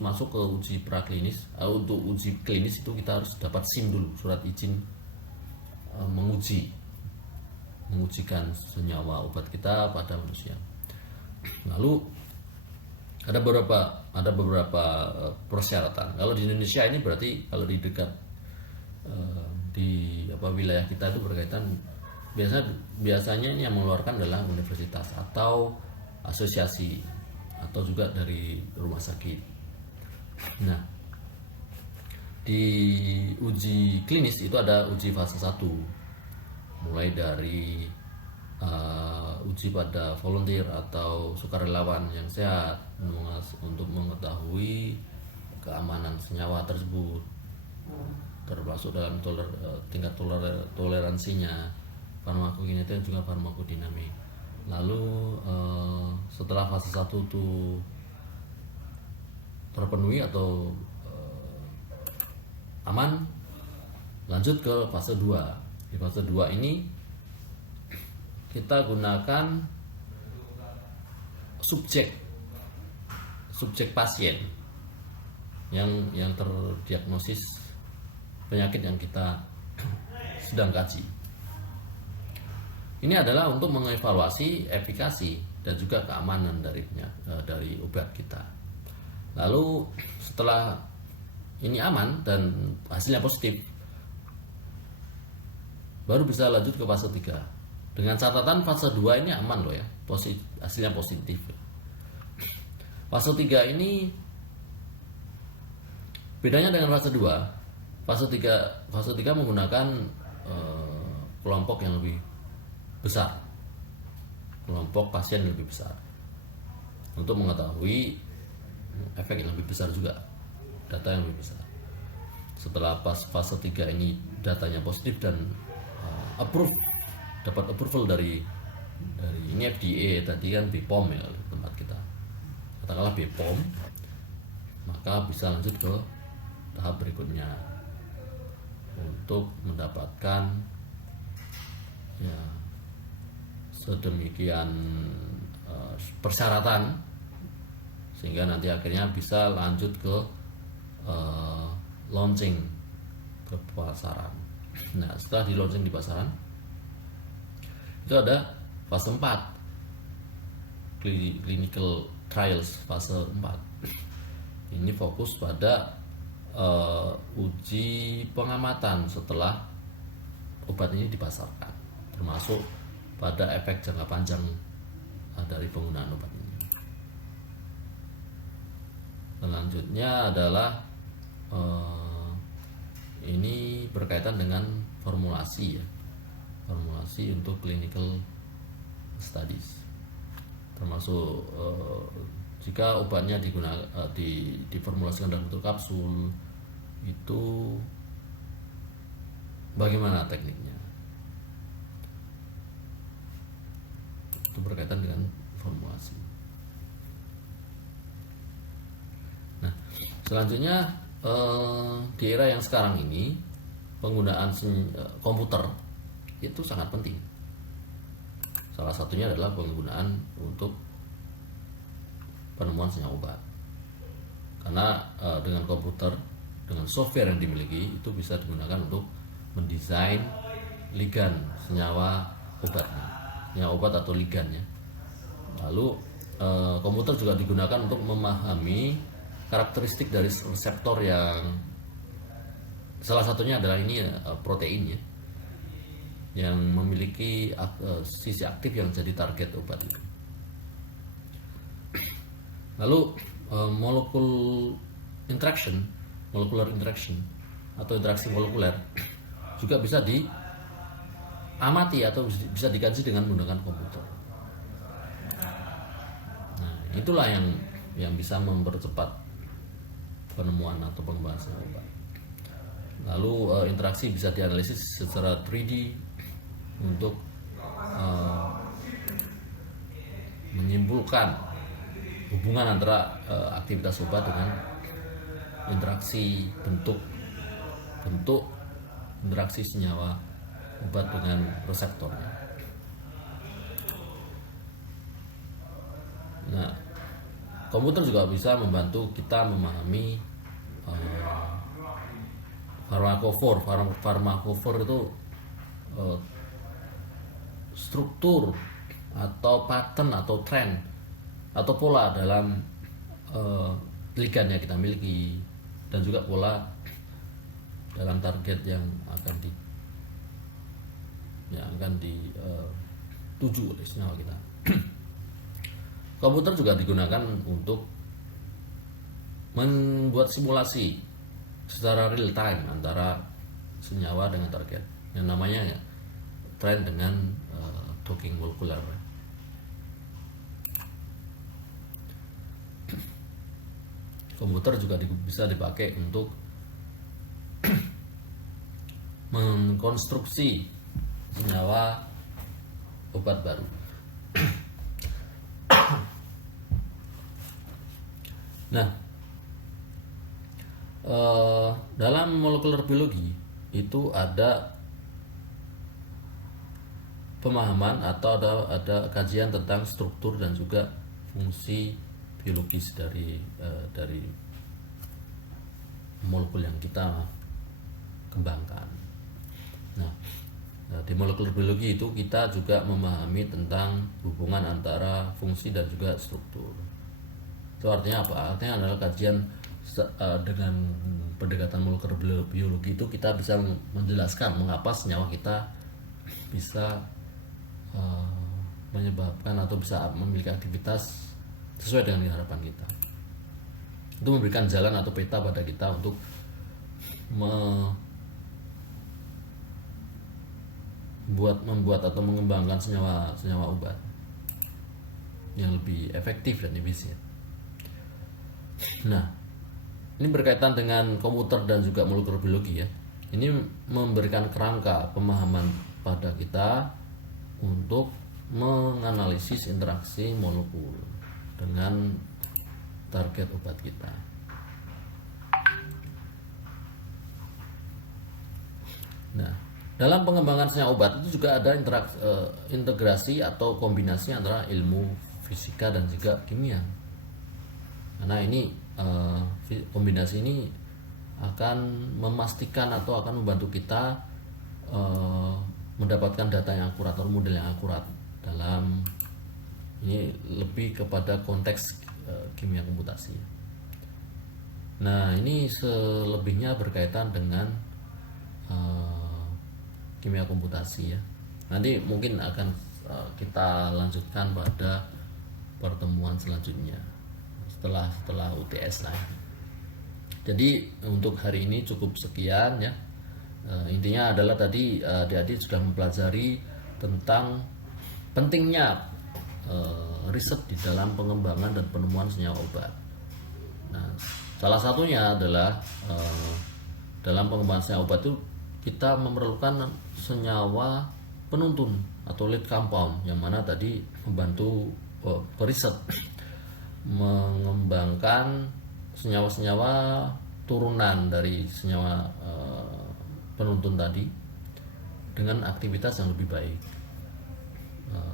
masuk ke uji praklinis, untuk uji klinis itu kita harus dapat SIM dulu, surat izin mengujikan senyawa obat kita pada manusia. Lalu ada beberapa persyaratan. Kalau di Indonesia ini berarti kalau di dekat di wilayah kita itu berkaitan, biasanya ini yang mengeluarkan adalah universitas atau asosiasi atau juga dari rumah sakit. Nah, di uji klinis itu ada uji fase 1, mulai dari uji pada volunteer atau sukarelawan yang sehat untuk mengetahui keamanan senyawa tersebut, termasuk dalam tingkat toleransinya, farmakokinetik dan juga farmakodinamik. Lalu setelah fase 1 itu terpenuhi atau aman, lanjut ke fase 2. Di fase 2 ini kita gunakan subjek pasien yang terdiagnosis penyakit yang kita sedang kaji. Ini adalah untuk mengevaluasi efikasi dan juga keamanan dari obat kita. Lalu setelah ini aman dan hasilnya positif, baru bisa lanjut ke fase 3. Dengan catatan fase 2 ini aman loh ya, hasilnya positif. Fase 3 ini bedanya dengan fase 2. Fase 3 menggunakan kelompok yang lebih besar, kelompok pasien yang lebih besar, untuk mengetahui efek yang lebih besar juga, data yang lebih besar. Setelah fase 3 ini datanya positif dan dapat approval dari ini FDA, tadi kan BPOM ya tempat kita, katakanlah BPOM, maka bisa lanjut ke tahap berikutnya untuk mendapatkan ya sedemikian persyaratan sehingga nanti akhirnya bisa lanjut ke launching ke pasaran. Nah, setelah di launching di pasaran itu ada fase 4, clinical trials fase 4. Ini fokus pada uji pengamatan setelah obat ini dipasarkan, termasuk pada efek jangka panjang dari penggunaan obat ini. Selanjutnya adalah ini berkaitan dengan formulasi ya, formulasi untuk clinical studies, termasuk jika obatnya diformulasikan dalam bentuk kapsul, itu bagaimana tekniknya. Itu berkaitan dengan formulasi. Nah, selanjutnya di era yang sekarang ini penggunaan komputer itu sangat penting. Salah satunya adalah penggunaan untuk penemuan senyawa obat. Karena dengan komputer, dengan software yang dimiliki, itu bisa digunakan untuk mendesain ligan senyawa obatnya, senyawa obat atau ligannya. Lalu komputer juga digunakan untuk memahami karakteristik dari reseptor yang salah satunya adalah ini protein ya, yang memiliki sisi aktif yang jadi target obat itu. Lalu molecular interaction atau interaksi molekuler juga bisa diamati atau bisa dikaji dengan menggunakan komputer. Nah, itulah yang bisa mempercepat penemuan atau pengembangan obat. Lalu interaksi bisa dianalisis secara 3D untuk menyimpulkan hubungan antara aktivitas obat dengan interaksi bentuk interaksi senyawa obat dengan reseptornya. Nah, komputer juga bisa membantu kita memahami farmakofor itu struktur atau pattern atau tren atau pola dalam ligand yang kita miliki, dan juga pola dalam target yang akan dituju oleh senyawa kita. Komputer juga digunakan untuk membuat simulasi secara real time antara senyawa dengan target, yang namanya tren dengan docking molekuler. Komputer juga bisa dipakai untuk mengkonstruksi senyawa obat baru. Nah, dalam molekuler biologi itu ada pemahaman atau ada kajian tentang struktur dan juga fungsi biologis dari molekul yang kita kembangkan. Nah, di molekuler biologi itu kita juga memahami tentang hubungan antara fungsi dan juga struktur. Itu artinya apa? Artinya adalah kajian dengan pendekatan molekuler biologi itu kita bisa menjelaskan mengapa senyawa kita bisa menyebabkan atau bisa memiliki aktivitas sesuai dengan harapan kita. Itu memberikan jalan atau peta pada kita untuk membuat atau mengembangkan senyawa obat yang lebih efektif dan efisien. Nah, ini berkaitan dengan komputer dan juga molekuler biologi ya. Ini memberikan kerangka pemahaman pada kita untuk menganalisis interaksi molekul dengan target obat kita. Nah, dalam pengembangan senyawa obat itu juga ada integrasi atau kombinasi antara ilmu fisika dan juga kimia. Karena ini kombinasi ini akan memastikan atau akan membantu kita mendapatkan data yang akurat atau model yang akurat dalam ini lebih kepada konteks kimia komputasi. Nah, ini selebihnya berkaitan dengan kimia komputasi ya. Nanti mungkin akan kita lanjutkan pada pertemuan selanjutnya setelah UTS lah. Jadi untuk hari ini cukup sekian ya. Intinya adalah tadi adik-adik sudah mempelajari tentang pentingnya riset di dalam pengembangan dan penemuan senyawa obat. Nah, salah satunya adalah dalam pengembangan senyawa obat itu kita memerlukan senyawa penuntun atau lead compound, yang mana tadi membantu periset mengembangkan senyawa-senyawa turunan dari senyawa penuntun tadi dengan aktivitas yang lebih baik.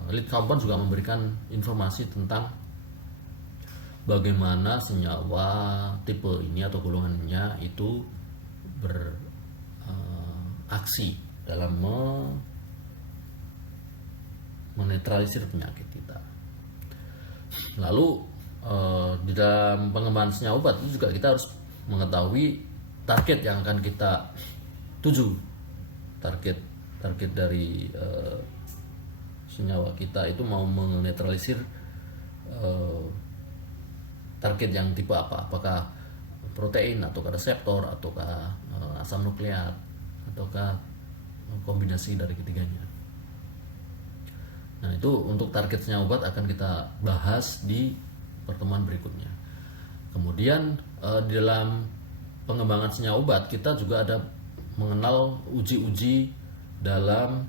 Lead compound juga memberikan informasi tentang bagaimana senyawa tipe ini atau golongannya itu beraksi dalam menetralisir penyakit kita. Lalu di dalam pengembangan senyawa obat itu juga kita harus mengetahui target yang akan kita tuju. Target dari senyawa kita itu mau menetralisir target yang tipe apa? Apakah protein ataukah reseptor ataukah asam nukleat ataukah kombinasi dari ketiganya. Nah, itu untuk target senyawa obat akan kita bahas di pertemuan berikutnya. Kemudian di dalam pengembangan senyawa obat kita juga ada mengenal uji-uji dalam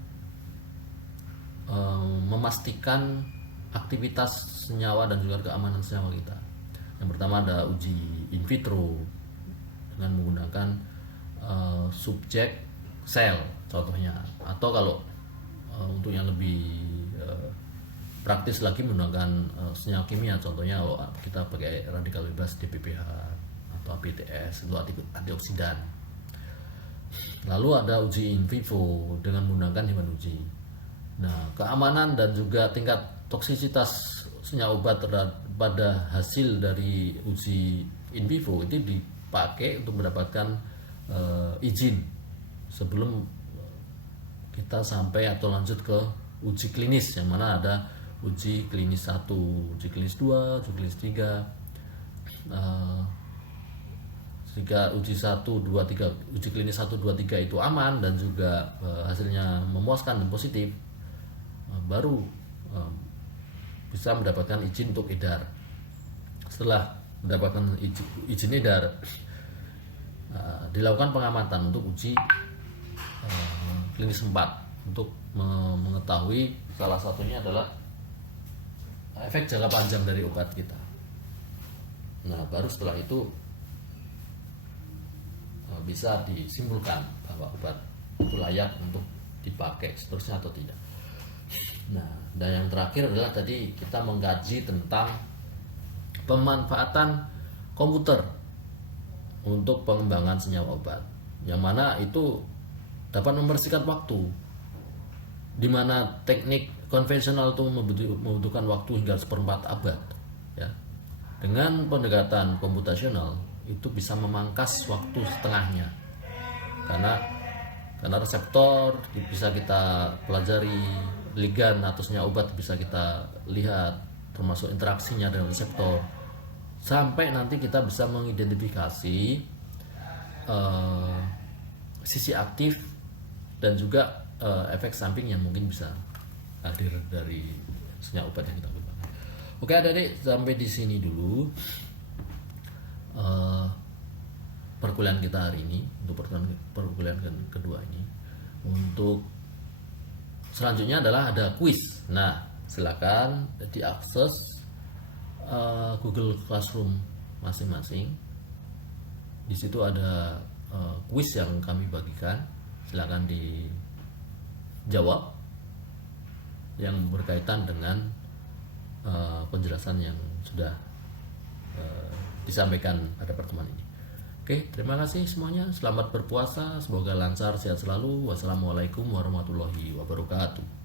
memastikan aktivitas senyawa dan juga keamanan senyawa kita. Yang pertama ada uji in vitro, dengan menggunakan subjek sel contohnya, atau kalau untuk yang lebih praktis lagi menggunakan senyawa kimia, contohnya kalau kita pakai radikal bebas DPPH atau ABTS itu antioksidan. Lalu ada uji in vivo dengan menggunakan hewan uji. Nah, keamanan dan juga tingkat toksisitas senyawa obat pada hasil dari uji in vivo itu dipakai untuk mendapatkan izin sebelum kita sampai atau lanjut ke uji klinis, yang mana ada uji klinis 1, uji klinis 2, uji klinis 3. Jika uji 1, 2, 3, uji klinis 1, 2, 3 itu aman dan juga hasilnya memuaskan dan positif, baru bisa mendapatkan izin untuk edar. Setelah mendapatkan izin edar, dilakukan pengamatan untuk uji klinis 4 untuk mengetahui salah satunya adalah efek jangka panjang dari obat kita. Nah, baru setelah itu bisa disimpulkan bahwa obat itu layak untuk dipakai seterusnya atau tidak. Nah, dan yang terakhir adalah tadi kita mengkaji tentang pemanfaatan komputer untuk pengembangan senyawa obat, yang mana itu dapat membersihkan waktu, di mana teknik konvensional itu membutuhkan waktu hingga 1/4 abad, ya. Dengan pendekatan komputasional itu bisa memangkas waktu setengahnya, karena reseptor bisa kita pelajari, ligan atau senyawa obat bisa kita lihat, termasuk interaksinya dengan reseptor, sampai nanti kita bisa mengidentifikasi sisi aktif dan juga efek samping yang mungkin bisa hadir dari senyawa obat yang kita gunakan. Oke adik-adik, sampai di sini dulu perkuliahan kita hari ini, untuk perkuliahan kedua ini. Untuk selanjutnya adalah ada kuis. Nah, silakan diakses Google Classroom masing-masing. Di situ ada kuis yang kami bagikan. Silakan dijawab yang berkaitan dengan penjelasan yang sudah disampaikan pada pertemuan ini. Oke, terima kasih semuanya. Selamat berpuasa, semoga lancar, sehat selalu. Wassalamualaikum warahmatullahi wabarakatuh.